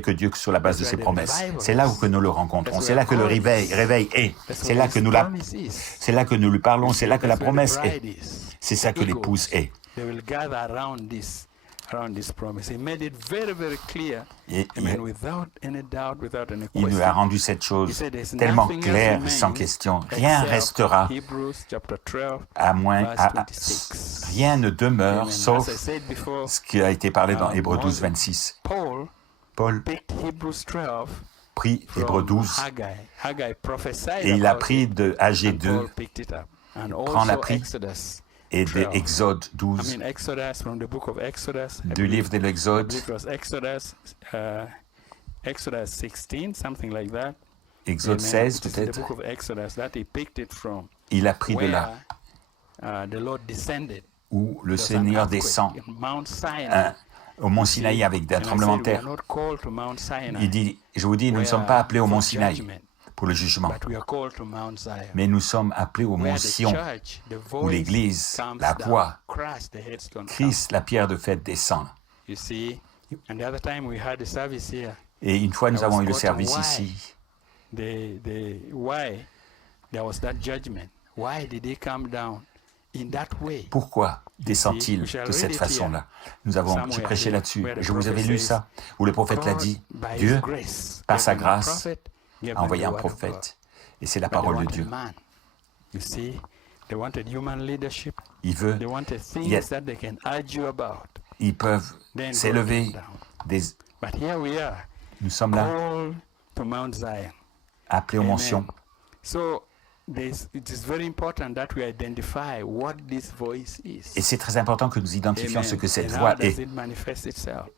que Dieu sur la base de ses promesses. C'est là où que nous le rencontrons. C'est là que le réveil est. C'est là que nous lui parlons. C'est là que la promesse est. C'est ça que l'épouse est. Et il nous a rendu cette chose tellement claire, sans question. Rien restera, rien ne demeure, sauf ce qui a été parlé dans Hébreux 12, 26. Paul prit Hébreux 12 et il a pris de Agé 2, prend la pris et de Exode 12, du livre de l'Exode, Exode 16 peut-être, il a pris de là où le Seigneur descend au mont Sinaï avec un tremblement de terre. Il dit, je vous dis, nous ne sommes pas appelés au mont Sinaï pour le jugement, mais nous sommes appelés au mont Sion, où l'Église, la voix, Christ, la pierre de fête, descend. Et une fois nous avons eu le service ici, why there was that judgment. Why did he come down in that way? Pourquoi descend-il de cette façon-là? J'ai prêché là-dessus. Je vous avais lu ça, où le prophète l'a dit. Dieu, par sa grâce, a envoyé un prophète. Et c'est la parole de Dieu. Ils peuvent s'élever. Nous sommes là, appelés aux mentions. Et c'est très important que nous identifions ce que cette voix est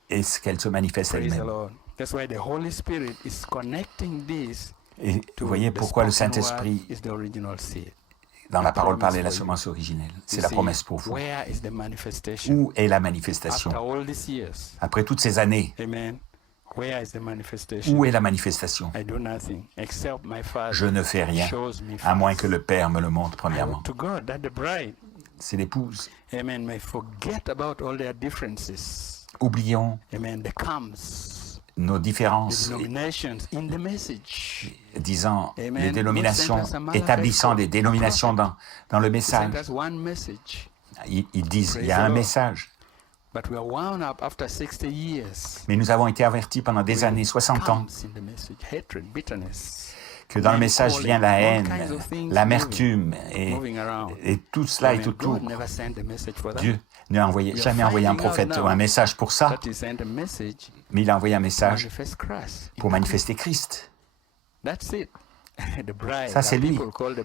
et ce qu'elle se manifeste elle-même. Et vous voyez pourquoi le Saint-Esprit, dans la parole, parle de la semence originelle. C'est la promesse pour vous. Où est la manifestation? Après toutes ces années, où est la manifestation? Je ne fais rien, à moins que le Père me le montre premièrement. C'est l'épouse. Oublions nos différences, disant les dénominations, établissant des dénominations dans le message. Ils disent, il y a un message. Mais nous avons été avertis pendant des années, 60 ans, que dans le message vient la haine, l'amertume et tout cela est autour. Dieu n'a jamais envoyé un prophète ou un message pour ça, mais il a envoyé un message pour manifester Christ. Ça, c'est lui.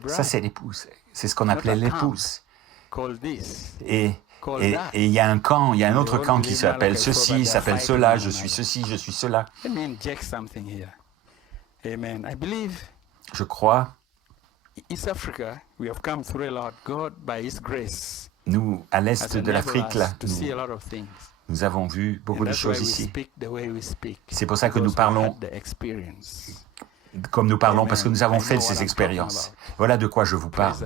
Ça, c'est l'épouse. C'est ce qu'on appelait l'épouse. Et il y a un camp, il y a un autre camp qui s'appelle ceci, s'appelle cela, je suis ceci, je suis cela. Je crois, nous, à l'est de l'Afrique, là, nous avons vu beaucoup de choses ici. C'est pour ça que nous parlons comme nous parlons, parce que nous avons fait ces expériences. Voilà de quoi je vous parle.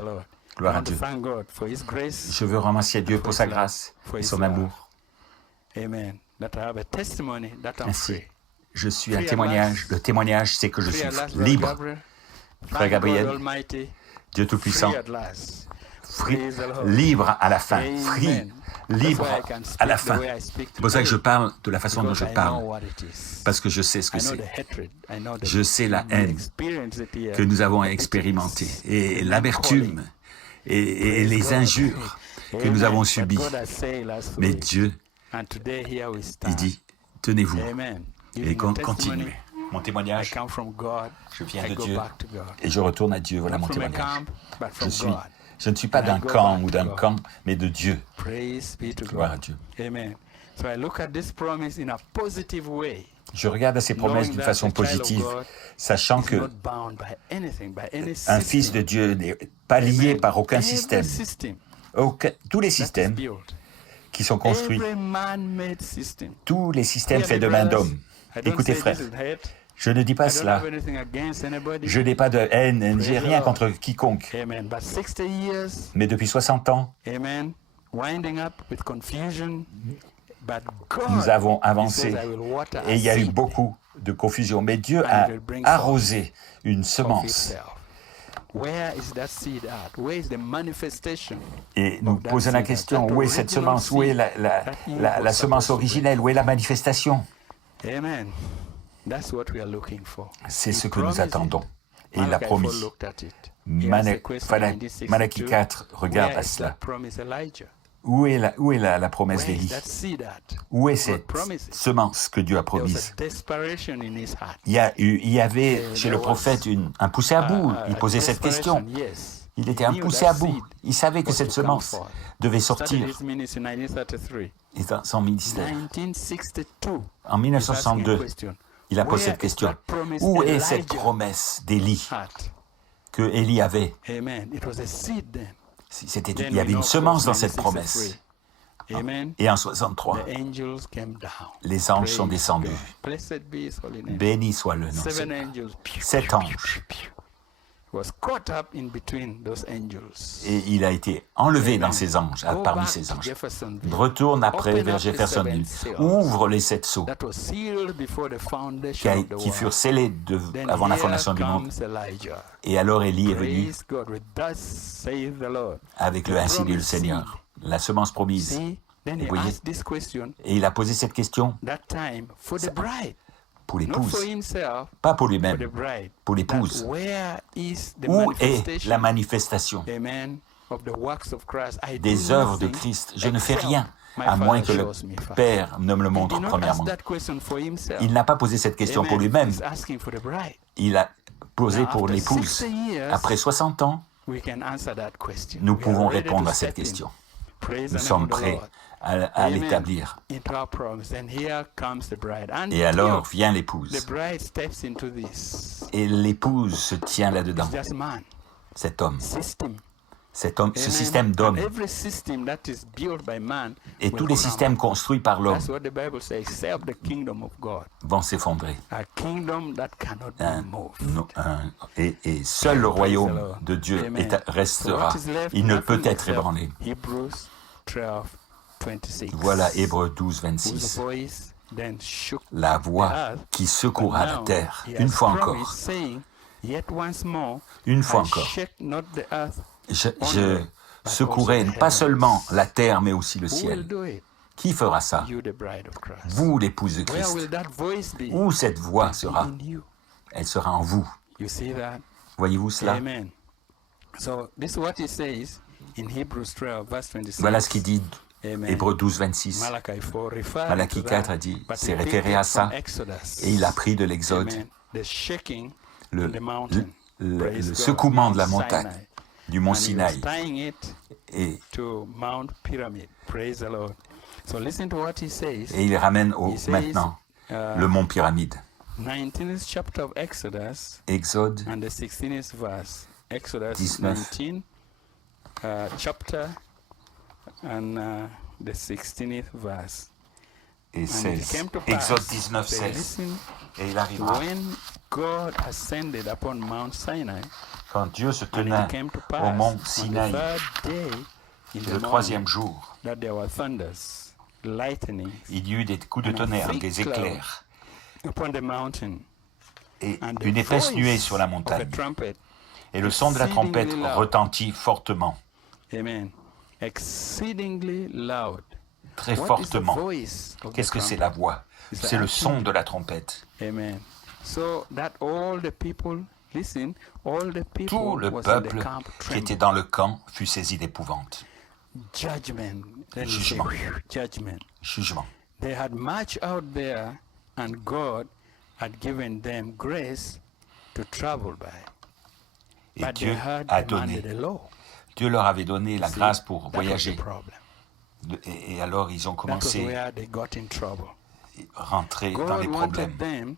Gloire à Dieu. Je veux remercier Dieu pour sa grâce et son amour. Ainsi, je suis un témoignage. Le témoignage, c'est que je suis libre. Frère Gabriel, Dieu Tout-Puissant, libre à la fin. Libre à la fin. C'est pour ça que je parle de la façon dont je parle. Parce que je sais ce que c'est. Je sais la haine que nous avons expérimentée et l'amertume et les injures que nous avons subies. Mais Dieu, il dit, tenez-vous et continuez. Mon témoignage, je viens de Dieu et je retourne à Dieu. Voilà mon témoignage. Je ne suis pas d'un camp ou d'un camp, mais de Dieu. Gloire à Dieu. Je regarde à ces promesses d'une façon positive, sachant que un fils de Dieu n'est pas lié par aucun système. Tous les systèmes qui sont construits, tous les systèmes faits de main d'homme. Écoutez, frères, je ne dis pas cela. Je n'ai pas de haine, j'ai rien contre quiconque. Mais depuis 60 ans, nous avons avancé et il y a eu beaucoup de confusion. Mais Dieu a arrosé une semence. Et nous posons la question, où est cette semence? Où est la semence originelle? Où est la manifestation? C'est ce que nous attendons. Et il l'a promis. Malachie 4 regarde à cela. Où est la promesse d'Élie? Où est cette semence que Dieu a promise? Il y avait chez le prophète un poussé à bout. Il posait cette question. Il était un poussé à bout. Il savait que cette semence devait sortir. Et dans son ministère. En 1962, il a posé cette question. Où est cette promesse d'Élie que Élie avait? Il y avait une semence dans cette promesse. Et en 63, les anges sont descendus. Béni soit le nom. 7 anges. was caught up in between those angels. Et il a été enlevé dans ses anges, parmi ses anges. Il retourne après vers Jeffersonville, ouvre les 7 sceaux That was sealed before the foundation of the qui furent world. scellés Then avant la here fondation du monde. comes Elijah. Et alors Élie est venu Praise God. With thus saith the Lord. avec le ainsi dit le Seigneur, la semence promise. See? Then Et he voyez, asked this question et il a posé cette question that time for the bride. pour Not l'épouse, for himself, pas pour for the lui-même, bride. pour That l'épouse. where is the Où est manifestation, la manifestation amen, of the works of Christ? I do des œuvres de nothing Christ? Je ne fais except rien, my à moins Father que le shows me first. Père ne me le He montre did not premièrement. ask that question for himself. Il n'a pas posé cette question pour Amen. lui-même, He's asking for the bride. il a posé Now, pour after l'épouse. 60 years, Après 60 ans, we can answer that question. nous We are pouvons ready répondre to à cette step in. question. Praise Nous the name sommes of the prêts Lord. à Amen. l'établir. Into our promise. And here comes the bride. And Et alors vient the l'épouse. bride steps into this. Et l'épouse se tient là-dedans. It's just man. Cet homme, System. ce Amen. système d'hommes. And every system that is built by man Et will tous les crumble. systèmes construits par l'homme That's what the Bible says, except the kingdom of God. vont s'effondrer. A kingdom that cannot Un- be moved. non, et seul le royaume de Dieu Amen. restera. So what is left? Il ne Nothing peut être except ébranlé. Hebrews 12, 26. Voilà Hébreux 12, Whose 26. voice then shook La the voix earth, qui but secoura la now terre, he une has fois promised, encore. saying, Yet once more, Une fois I encore. shake not the earth Je only, but secouerai also the pas heavens. seulement la terre, mais aussi le Who will ciel. do it? Qui fera ça? You, the bride of Christ. Vous, l'épouse de Where Christ. will that voice be? Où cette voix Be sera? in you. Elle sera en vous. You see that? Voyez-vous cela? Amen. So this is what he says in Hebrews 12, verse 26. Voilà ce qu'il dit, Amen. Hébreux 12, 26. Malachi 4 referring Malachie to 4 that, a dit, but s'est he picked référé it à from ça, Exodus. et il a pris de l'Exode Amen. The shaking le, in the mountain. Praise le God. secouement de la Mount montagne, Sinai. du mont And he was Sinaï. tying it Et, to Mount Pyramid. Praise the Lord. So listen to what he says. et il ramène He says, maintenant uh, le mont Pyramide. 19th chapter of Exodus Exode and the 16th verse. Exodus 19. 19 chapter and the 16th verse. et And it 16. came to pass, Exode 19, say, 16. listen, Et il arrivera, when God ascended upon Mount Sinai, quand Dieu se and tenait it came to au pass mont on the Sinaï, third day in the le morning, troisième jour, that there were thunders, lightning il y eut des coups de tonnerre, des éclairs, upon the mountain, et and the une épaisse voice nuée sur la of a montagne. trumpet, Et le son de la trompette exceedingly loud. retentit fortement, amen, exceedingly loud. très What is the fortement. voice of the Qu'est-ce que c'est trumpet? la voix? It's C'est le the son de la trompette. Amen. So that all the people, listen, all the people Tout le was in peuple the camp qui était trembling. dans le camp fut saisi d'épouvante. Judgment. Then you say, Jugement. judgment. Jugement. They had marched out there, and God had given them grace to travel by. Et But Dieu they had a demanded donné, a law. Dieu leur avait donné la See, grâce pour that was the voyager. problem. Et alors ils ont That was commencé where they got in trouble. à rentrer dans God les wanted problèmes. them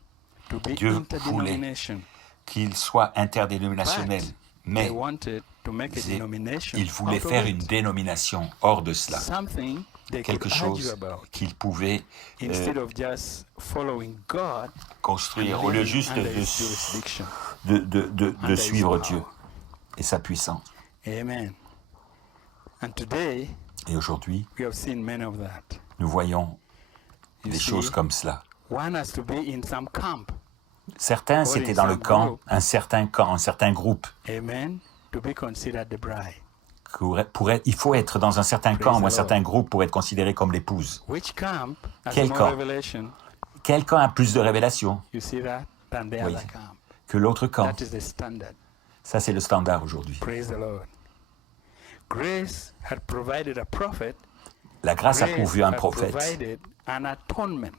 to be Dieu interdenomination. Qu'ils soient interdénominationnels. But Mais they wanted to make a denomination il voulait out of faire it. une dénomination hors de cela. Something they Quelque could argue chose about qu'ils pouvaient instead of just following God construire, and au lieu living juste under His jurisdiction. de Under His suivre power. Dieu et sa puissance. Amen. And today Et aujourd'hui, we have seen many of that. nous voyons You des see, choses comme cela. one has to be in some camp. Certains, Or c'était in dans le some camp, group. un certain camp, un certain groupe. Amen. To be considered the bride. Il faut être dans un certain Praise camp ou un the certain groupe pour être considéré comme l'épouse. Which camp has Quel more camp? revelation? Quel camp a plus de révélation You see that? Than the Oui. other camp. que l'autre camp? That is the standard. Ça, c'est le standard aujourd'hui. Praise the Lord. Grace had provided a prophet. La grâce a Grace pourvu un had prophète. provided an atonement.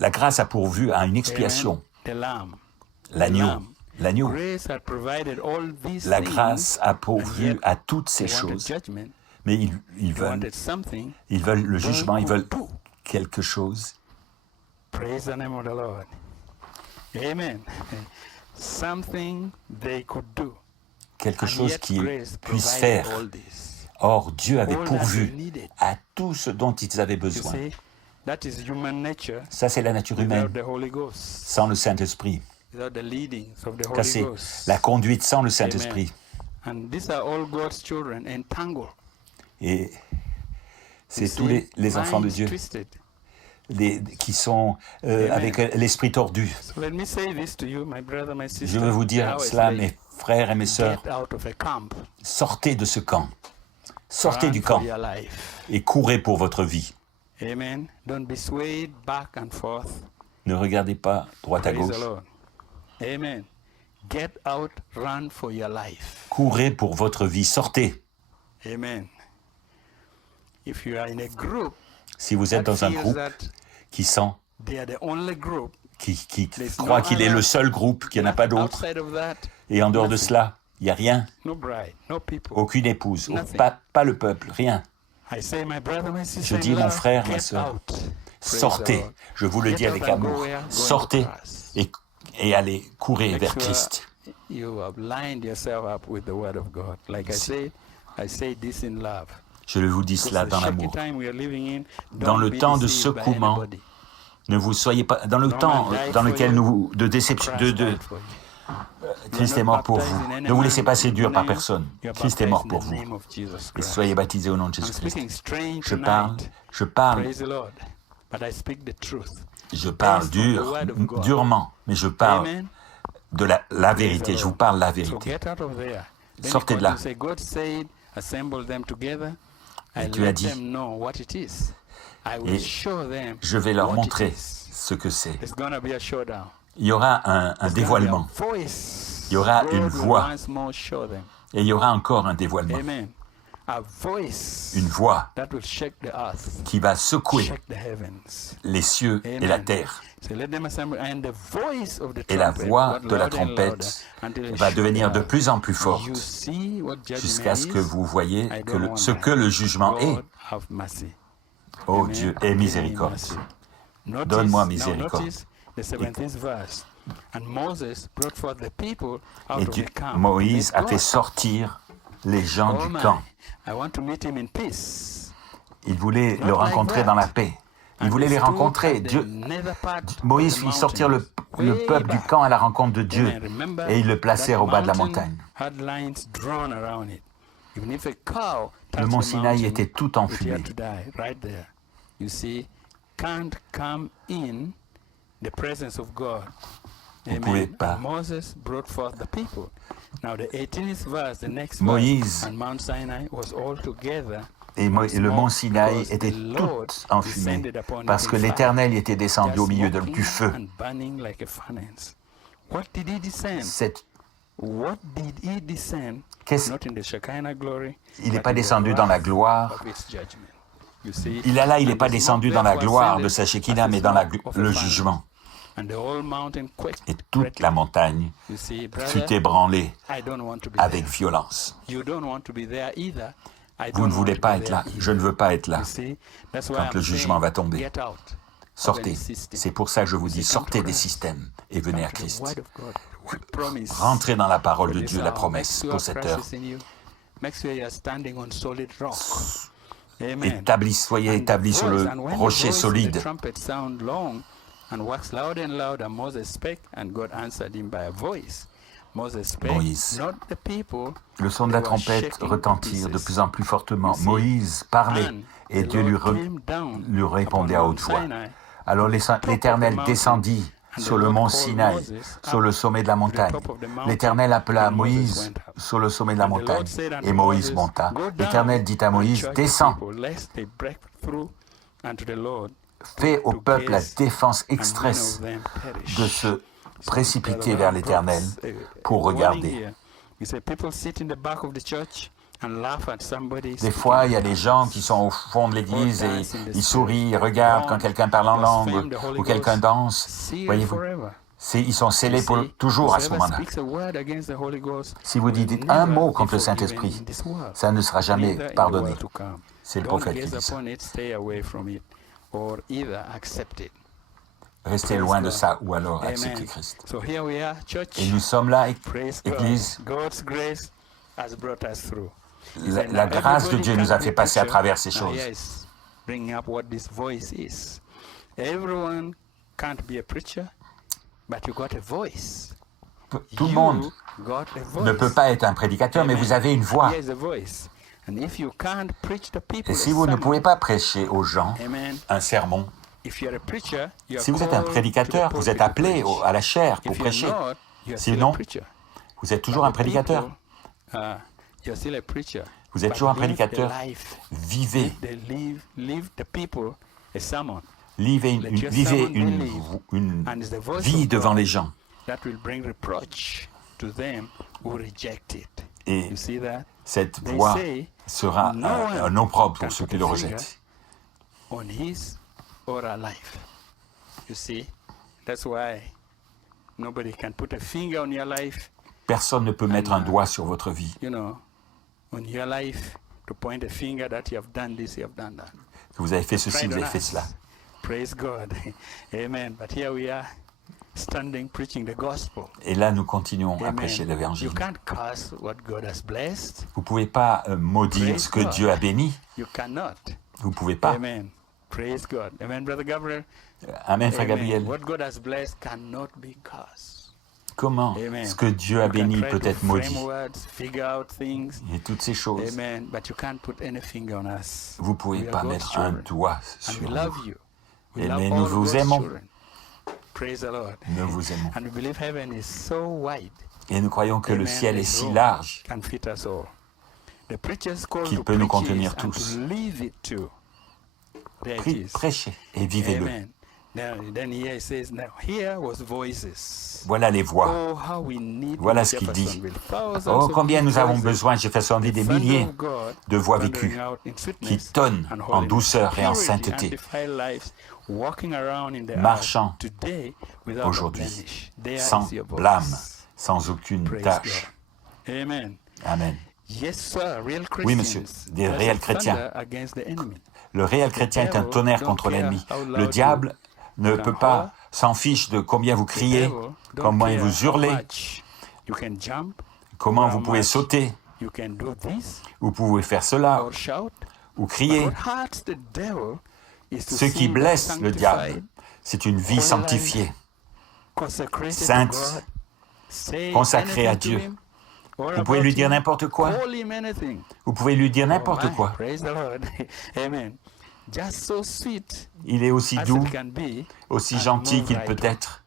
La grâce a pourvu à une expiation. Amen. The lamb. L'agneau. Lamb. L'agneau. Grace had provided all these La things, grâce a and pourvu yet à toutes ces they wanted choses. judgment. Mais ils They veulent wanted something. le jugement, ils veulent could do. quelque chose. Praise the name of the Lord. Amen. Something they could do. Quelque And chose yet qu'ils grace puissent provided faire. all this. Or, Dieu avait All that they pourvu needed. à tout ce dont ils avaient You besoin. see, that is human nature Ça, c'est la nature without humaine, the Holy Ghost. sans le Saint-Esprit. without the leadings of the car Holy c'est Ghost. la conduite sans le Saint-Esprit. And these are all God's children entangled. Et c'est You tous see, les enfants de minds Dieu twisted. qui sont avec l'esprit tordu. So let me say this to you, my brother, my sister. Je veux vous dire Now cela, it's mes frères et mes sœurs. get out of a camp. Sortez de ce camp. Sortez Run du for camp your life. et courez pour votre vie. Amen. Don't be swayed back and forth. Ne regardez pas droite à Praise gauche. the Lord. Amen. Get out, run for your life. Courez pour votre vie. Sortez. Amen. If you are in a group Si vous êtes that dans un feels groupe that qui sent, they are the only group, qui there's croit no qu'il est other, le seul groupe, qu'il n'y en a pas d'autre, outside of that, et en dehors de nothing. cela, il n'y a rien, No bride, no people. aucune épouse, Nothing. pas le peuple, rien. I say, my brother, my sister, Je dis, in mon love, frère, ma get sœur, out. Praise the sortez, Lord. je vous le Get dis out avec and go amour, where? Go into sortez Christ. et allez courir Make vers sure Christ. you have lined yourself up with the word of God. Like I say this in love. Je vous dis cela Because dans the shaky l'amour. time we are living in, Dans don't le be temps de deceived by secouement, anybody. ne vous soyez pas dans le No temps man died dans for lequel you. nous de déception, Christ de died for you. Christ est mort pour vous. Ne vous laissez pas séduire par personne. Christ est mort pour vous. Et soyez baptisés au nom de Jésus-Christ. Je parle Praise the Lord. But I speak the truth. durement, mais je parle Amen. de la vérité. Je vous parle la So vérité. get out of there. Then Sortez de là. you say, God said, assemble them together. Et I tu as let dit, them know what it is. I will et show them je vais leur what montrer it is. ce que c'est. It's gonna be a showdown. Il y aura un It's dévoilement. gonna be a voice. Il y aura God une will voix. once more show them. Et il y aura encore un dévoilement. Amen. A voice Une voix that will shake the earth, qui va secouer shake the heavens. les cieux et Amen. la terre. So let them assemble, and the voice of the Et la trumpet voix got de la louder and louder trompette until it va shook devenir the de earth. plus en plus You forte see what judgment jusqu'à ce que is? vous voyez I que don't want ce that. que le jugement est. God have mercy. Oh Amen. Dieu, aie Give me miséricorde. mercy. Notice- Donne-moi now miséricorde. notice the 17th verse. And Moses brought forth the people out Et of the camp. Moïse to meet a fait God. sortir les gens Oh du my, camp. I want to meet him in peace. Il voulait Not le like rencontrer that. dans la paix. Il And voulait he les stood rencontrer. at the Dieu, nether part of Moïse the fit sortir mountains, le way peuple du back. camp à la rencontre de Dieu Amen. Remember et ils le placèrent that au bas de la mountain montagne. had lines drawn around it. Even if a cow Le touched mont the Sinaï mountain, était tout it enfumé. had to die right there. You see, can't come in the presence of God. Vous pouvez Amen. pas. And Moses brought forth the people. Now the 18th verse, the next Moïse verse, and Mount Sinai was all together. Et le mont Sinaï était tout enfumé parce que l'Éternel y était descendu au milieu du feu. Il n'est pas descendu dans la gloire. Il est là, il n'est pas descendu dans la gloire de sa Shekinah, mais dans le jugement. Et toute la montagne fut ébranlée avec violence. Vous ne voulez pas être là, je ne veux pas être là quand le jugement va tomber. Sortez. C'est pour ça que je vous dis, sortez des systèmes et venez à Christ. Rentrez dans la parole de Dieu, la promesse pour cette heure. Soyez établis sur le rocher solide. Moïse. Le son de la trompette retentit de plus en plus fortement. Moïse parlait et Dieu lui répondait à haute voix. Alors l'Éternel descendit sur le mont Sinaï, sur le sommet de la montagne. L'Éternel appela Moïse sur le sommet de la montagne et Moïse monta. L'Éternel dit à Moïse, descends, fais au peuple la défense expresse de se précipiter vers l'Éternel pour regarder. Des fois, il y a des gens qui sont au fond de l'église et ils sourient, ils regardent quand quelqu'un parle en langue ou quelqu'un danse. Voyez-vous, ils sont scellés pour toujours à ce moment-là. Si vous dites un mot contre le Saint-Esprit, ça ne sera jamais pardonné. C'est le prophète qui dit ça. Restez loin de ça ou alors acceptez Christ. Et nous sommes là, Église. La grâce de Dieu nous a fait passer à travers ces choses. but you got a voice. Tout le monde Got a voice. ne peut pas être un prédicateur, mais vous avez une voix. Here's a voice. And if you can't preach to people Et si a vous ne sermon, pouvez pas prêcher aux gens amen, un sermon, if you're a preacher, you are si vous êtes un called prédicateur, to the vous êtes pulpit to appelé preach. à la chair pour If you're prêcher. not, you are still a Sinon, preacher. vous êtes toujours But un the prédicateur. people, you're still a preacher. Vous êtes But toujours un live prédicateur. the life. Vivez. They live the people a sermon. Vivez Let your vivez sermon be une lived. And it's the voice vie of devant God les gens. that will bring reproach to them who reject it. Et You see that? cette They voix say, sera no un one opprobre can pour ceux put qui a le finger rejettent. on his or her life. You see? That's why nobody can put a finger on your life, Personne ne peut mettre un doigt sur votre vie. you know, on your life to point a finger that you have done this, you have done that. Que vous avez fait ceci, Tried vous on avez fait us. cela. Praise God. Amen. But here we are standing preaching the gospel. Et là, nous continuons à Amen. prêcher You l'évangile. can't curse what God has blessed. Vous ne pouvez pas maudire Praise ce que God. Dieu a béni. You cannot. Vous ne pouvez pas. Amen. Praise God. Amen, Brother Gabriel. Amen, Frère Amen. Gabriel. What God has blessed cannot be cursed. Comment Amen. ce que Dieu a You can béni try peut to être frame maudit? words, figure out things. Et toutes ces choses, Amen. But you can't put any finger on us. vous ne pouvez We are pas God's mettre un children. doigt And we sur love nous. you. We Et love mais all nous vous God's aimons. children. Praise the Lord. Nous vous aimons. And we believe heaven is so wide. Et nous croyons que le Amen. ciel est This si room large can fit us all. The preacher's call qu'il to peut nous preach contenir is and tous. to live it too. There it is. Prêchez et vivez-le. Amen. Then here it says, now here was voices. Voilà les voix. Oh, how we need Voilà ce qu'il dit. Jeffersonville. Thousands Oh, of combien these nous avons voices. besoin, Jeffersonville, des The thunder milliers of God de voix thundering vécues out in qui sweetness tonnent and en holiness, douceur et en purity, sainteté, undefiled lives, walking around in the marchant earth today without a aujourd'hui, blemish. There sans is your voice. blâme, sans aucune Praise tâche. God. Amen. Amen. Yes, sir. Real Christians. Oui, monsieur, des There's réels a chrétiens. thunder against the enemy. Le réel chrétien est un tonnerre contre l'ennemi. Le diable ne peut pas s'en fiche de combien vous criez, comment vous hurlez, comment vous pouvez sauter, vous pouvez faire cela ou crier. Ce qui blesse le diable, c'est une vie sanctifiée, sainte, consacrée à Dieu. Vous pouvez lui dire n'importe quoi. Vous pouvez lui dire n'importe quoi. Il est aussi doux, aussi gentil qu'il peut être.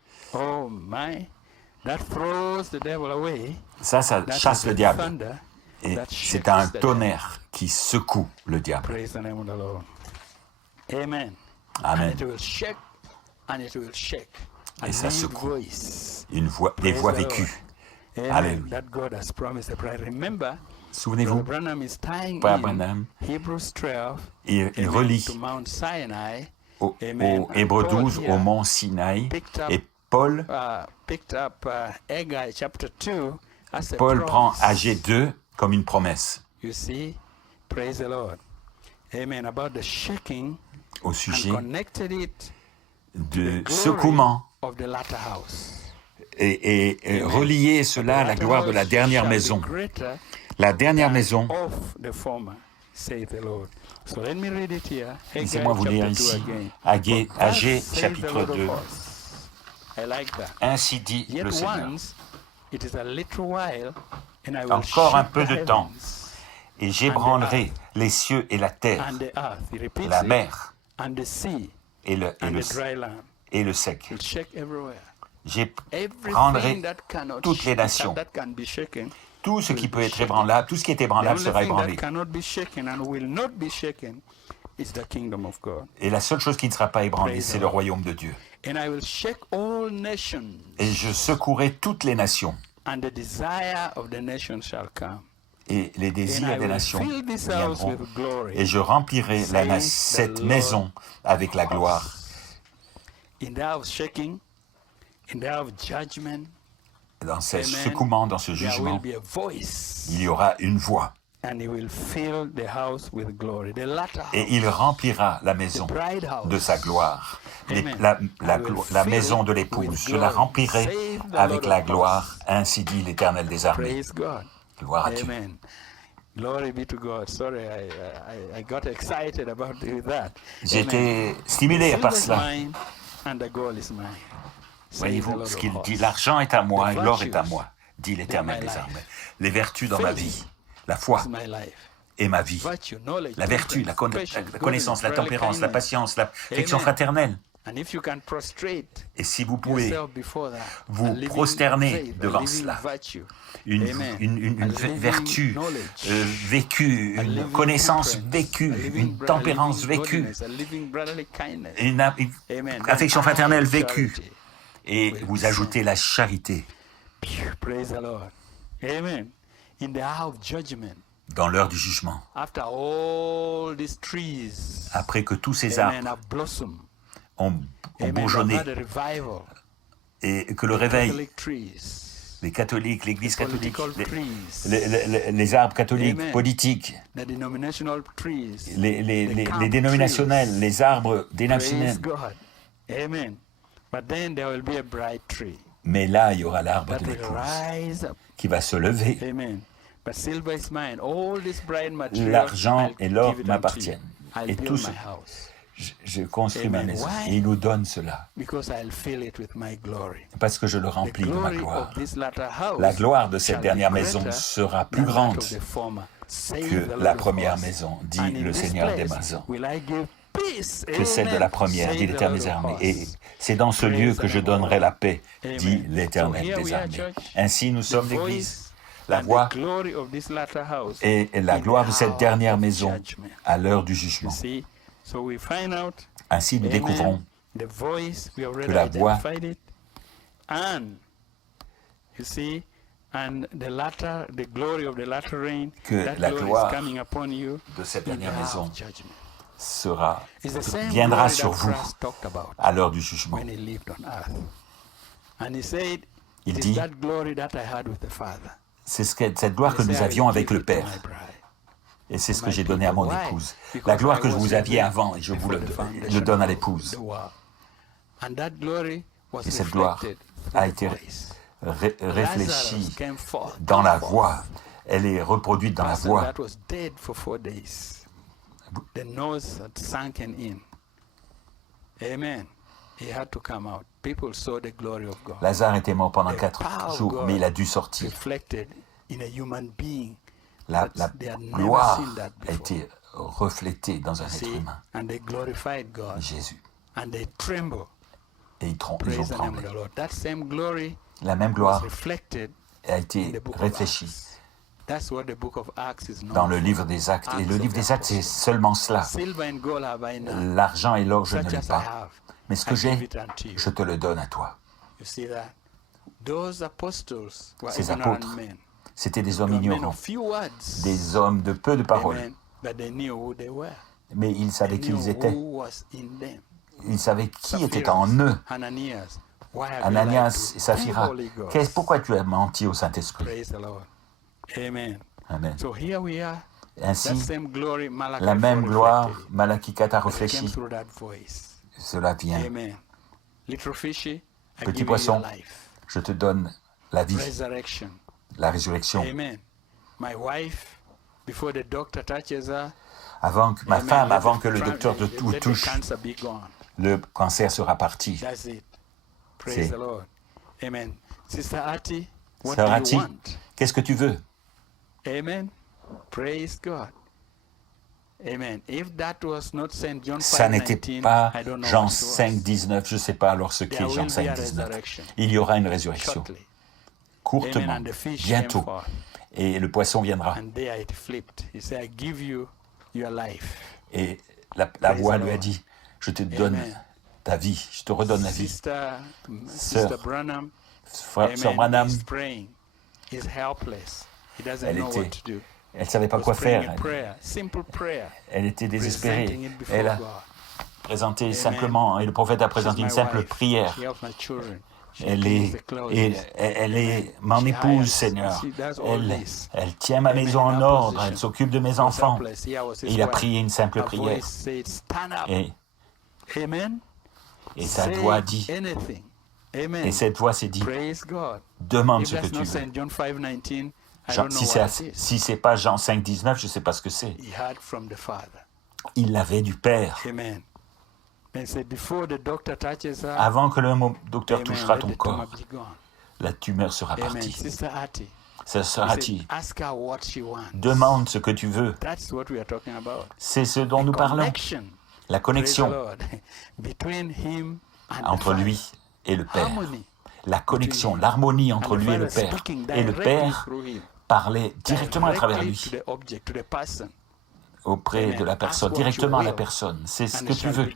Ça chasse le diable. Et c'est un tonnerre qui secoue le diable. Amen. Amen. Et ça secoue. Des voix vécues. Alléluia. Souvenez-vous, Père Branham, il relie au Hébreux 12 au mont Sinaï, et Paul prend Agé 2 comme une promesse au sujet du secouement et relier cela à la gloire de la dernière maison. La dernière maison, laissez-moi vous lire ici, Agé chapitre 2. Ainsi dit le Seigneur. Encore un peu de temps, et j'ébranlerai les cieux et la terre, la mer et le sec. J'ébranlerai toutes les nations. Tout ce qui peut être ébranlable, tout ce qui est ébranlable sera ébranlé. Et la seule chose qui ne sera pas ébranlée, c'est le royaume de Dieu. Et je secouerai toutes les nations. Et les désirs des nations viendront. Et je remplirai cette maison avec la gloire. Dans ce secouement, dans ce jugement, il y aura une voix. Et il remplira la maison de sa gloire. La maison de l'épouse, je la remplirai avec la gloire, ainsi dit l'Éternel des armées. Gloire à Dieu. J'ai été stimulé par cela. Voyez-vous ce qu'il dit? L'argent est à moi et l'or est à moi, dit l'Éternel des armées. Les vertus dans ma vie, la foi est ma vie. La vertu, la connaissance, la tempérance, la patience, l'affection fraternelle. Et si vous pouvez vous prosterner devant cela, une vertu vécue, une connaissance vécue, une tempérance vécue, une affection fraternelle vécue, et vous ajoutez la charité dans l'heure du jugement, après que tous ces arbres ont bourgeonné et que le réveil, les catholiques, l'Église catholique, les arbres catholiques, politiques, les dénominationnels, les arbres dénominationnels. Mais là, il y aura l'arbre de l'épouse qui va se lever. L'argent et l'or m'appartiennent. Et tout ce... Je construis ma maison et il nous donne cela parce que je le remplis de ma gloire. La gloire de cette dernière maison sera plus grande que la première maison, dit le Seigneur des maisons, que celle de la première, dit l'Éternel des armées. Et c'est dans ce lieu que je donnerai la paix, dit l'Éternel des armées. Ainsi, nous sommes l'Église, la voix et la gloire de cette dernière maison à l'heure du jugement. Ainsi, nous découvrons que la voix de cette dernière maison viendra sur vous à l'heure du jugement. Il dit, c'est cette gloire que nous avions avec le Père. Et c'est ce que j'ai donné à mon épouse. La gloire que vous aviez avant, et je vous le donne à l'épouse. Et cette gloire a été réfléchie dans la voix. Elle est reproduite dans la voix. Lazare était mort pendant 4 jours, mais il a dû sortir. La gloire a été reflétée dans un être humain, Jésus. Et ils ont tremblé. La même gloire a été réfléchie dans le livre des Actes. Et le livre des Actes, c'est seulement cela. L'argent et l'or, je ne l'ai pas. Mais ce que j'ai, je te le donne à toi. Ces apôtres, c'était des hommes ignorants, des hommes de peu de paroles. Mais ils savaient qui ils étaient. Ils savaient qui était en eux. Ananias et Saphira. Pourquoi tu as menti au Saint-Esprit? Amen. Ainsi, la même gloire, Malachie 4 a réfléchi. Cela vient. Petit poisson, je te donne la vie, la résurrection. Avant que le docteur de tout touche, le cancer sera parti. C'est. Sœur Hattie, qu'est-ce que tu veux? Amen. Praise God. Amen. Ça n'était pas Jean 5, 19, je ne sais pas alors ce qu'est Jean 5, 19. Il y aura une résurrection. Courtement, bientôt. Et le poisson viendra. Et la voix lui a dit, je te donne ta vie, je te redonne la vie. Sœur Branham, elle ne savait pas quoi faire. Elle était désespérée. Elle a présenté simplement, et le prophète a présenté une simple prière. Elle est mon épouse, Seigneur. Elle tient ma maison en ordre. Elle s'occupe de mes enfants. Et il a prié une simple prière. Et sa voix dit, et cette voix s'est dit, demande ce que tu veux. Si ce n'est pas Jean 5, 19, je ne sais pas ce que c'est. Il l'avait du Père. Avant que le docteur touchera ton corps, la tumeur sera partie. Sœur Hattie, demande ce que tu veux. C'est ce dont nous parlons. La connexion entre lui et le Père. La connexion, l'harmonie entre lui et le Père. Et le Père parlait directement à travers lui, auprès de la personne, directement à la personne. C'est ce que tu veux.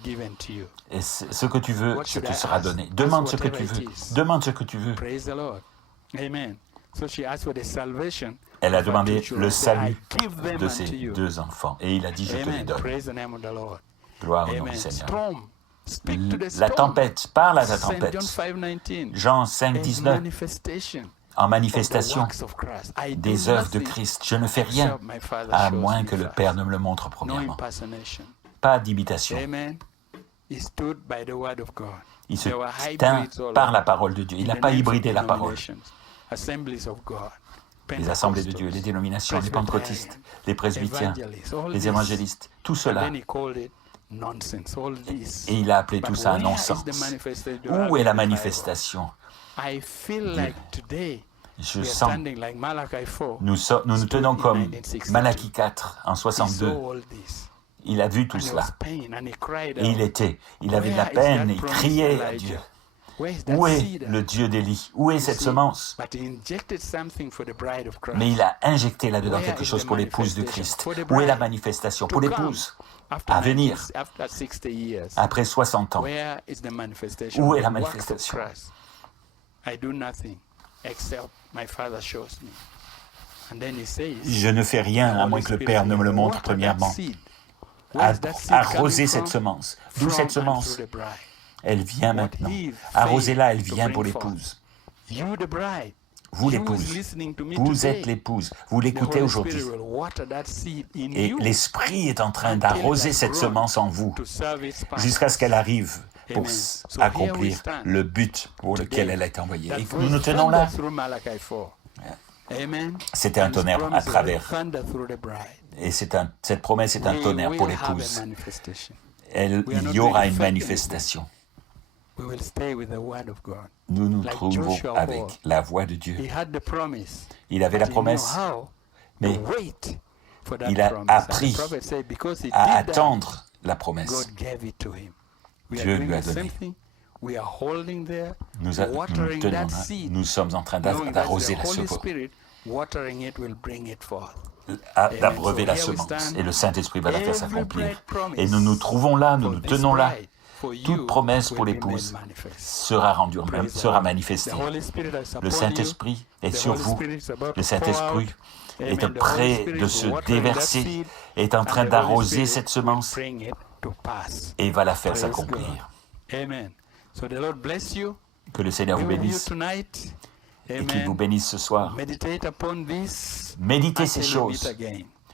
Et ce que tu veux, ce te sera donné. Demande ce que tu veux. Demande ce que tu veux. Elle a demandé le salut de ses 2 enfants. Et il a dit, je te les donne. Gloire au nom du Seigneur. La tempête, parle à la tempête. Jean 5, 19. En manifestation des œuvres de Christ. Je ne fais rien à moins que le Père ne me le montre premièrement. Pas d'imitation. Il se tint par la parole de Dieu. Il n'a pas hybridé la parole. Les assemblées de Dieu, les dénominations, les pentecôtistes, les presbytiens, les évangélistes, tout cela. Et il a appelé tout ça un non-sens. Où est la manifestation? Je sens, nous nous tenons comme Malachie 4 en 62. Il a vu tout cela. Et il avait de la peine, il criait à Dieu. Où est le Dieu d'Élie? Où est cette semence? Mais il a injecté là-dedans quelque chose pour l'épouse de Christ. Où est la manifestation pour l'épouse à venir après 60 ans? Où est la manifestation? Je ne fais rien à moins que le Père ne me le montre premièrement. Arrosez cette semence. D'où cette semence? Elle vient maintenant. Arrosez-la, elle vient pour l'épouse. Vous, l'épouse, vous êtes l'épouse. Vous l'écoutez aujourd'hui. Et l'Esprit est en train d'arroser cette semence en vous jusqu'à ce qu'elle arrive pour accomplir le but pour lequel elle a été envoyée. Et nous nous tenons là. C'était un tonnerre à travers. Et cette promesse est un tonnerre pour l'épouse. Il y aura une manifestation. Nous nous trouvons avec la voix de Dieu. Il avait la promesse, mais il a appris à attendre la promesse. Dieu lui a donné. Nous tenons là, nous sommes en train d'arroser la semence, d'abreuver la semence, et le Saint-Esprit va la faire s'accomplir. Et nous nous trouvons là, nous nous tenons là. Toute promesse pour l'épouse sera manifestée. Le Saint-Esprit est sur vous. Le Saint-Esprit est prêt de se déverser, est en train d'arroser cette semence et va la faire s'accomplir. Que le Seigneur vous bénisse et qu'il vous bénisse ce soir. Méditez ces choses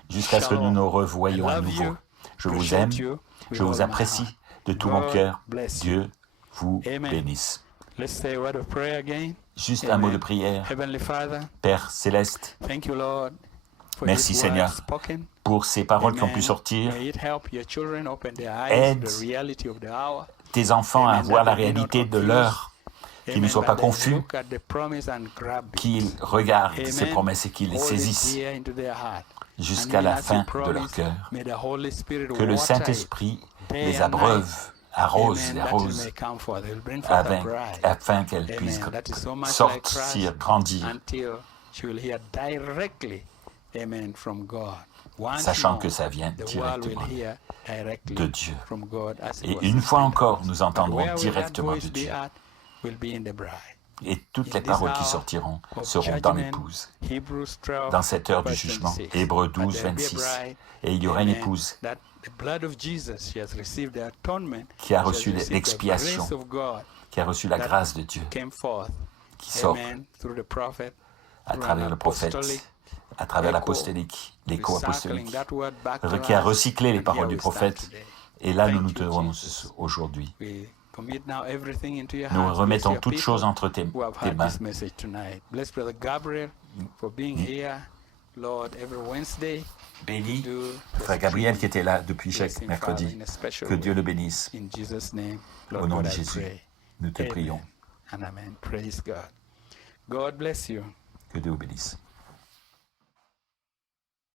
jusqu'à ce que nous nous revoyions à nouveau. Je vous aime, je vous apprécie. De tout mon cœur, Dieu vous bénisse. Juste un mot de prière. Père céleste, merci Seigneur pour ces paroles qui ont pu sortir. Aide tes enfants à voir la réalité de l'heure, qu'ils ne soient pas confus, qu'ils regardent ces promesses et qu'ils les saisissent jusqu'à la fin de leur cœur. Que le Saint-Esprit les abreuve, arrose, afin qu'elles puissent sortir, grandir, sachant que ça vient directement de Dieu. Et une fois encore, nous entendrons directement de Dieu. Et toutes les paroles qui sortiront seront dans l'épouse. Dans cette heure du jugement, Hébreux 12, 26. Et il y aura une épouse qui a reçu l'expiation, qui a reçu la grâce de Dieu, qui sort à travers le prophète, à travers l'apostolique, l'écho apostolique, qui a recyclé les paroles du prophète. Et là, nous nous tenons aujourd'hui. Nous remettons toutes choses entre tes mains. Bénis Frère Gabriel qui était là depuis chaque mercredi. Que Dieu le bénisse. Au nom de Jésus, nous te prions. Amen. Praise God. God bless you. Que Dieu vous bénisse.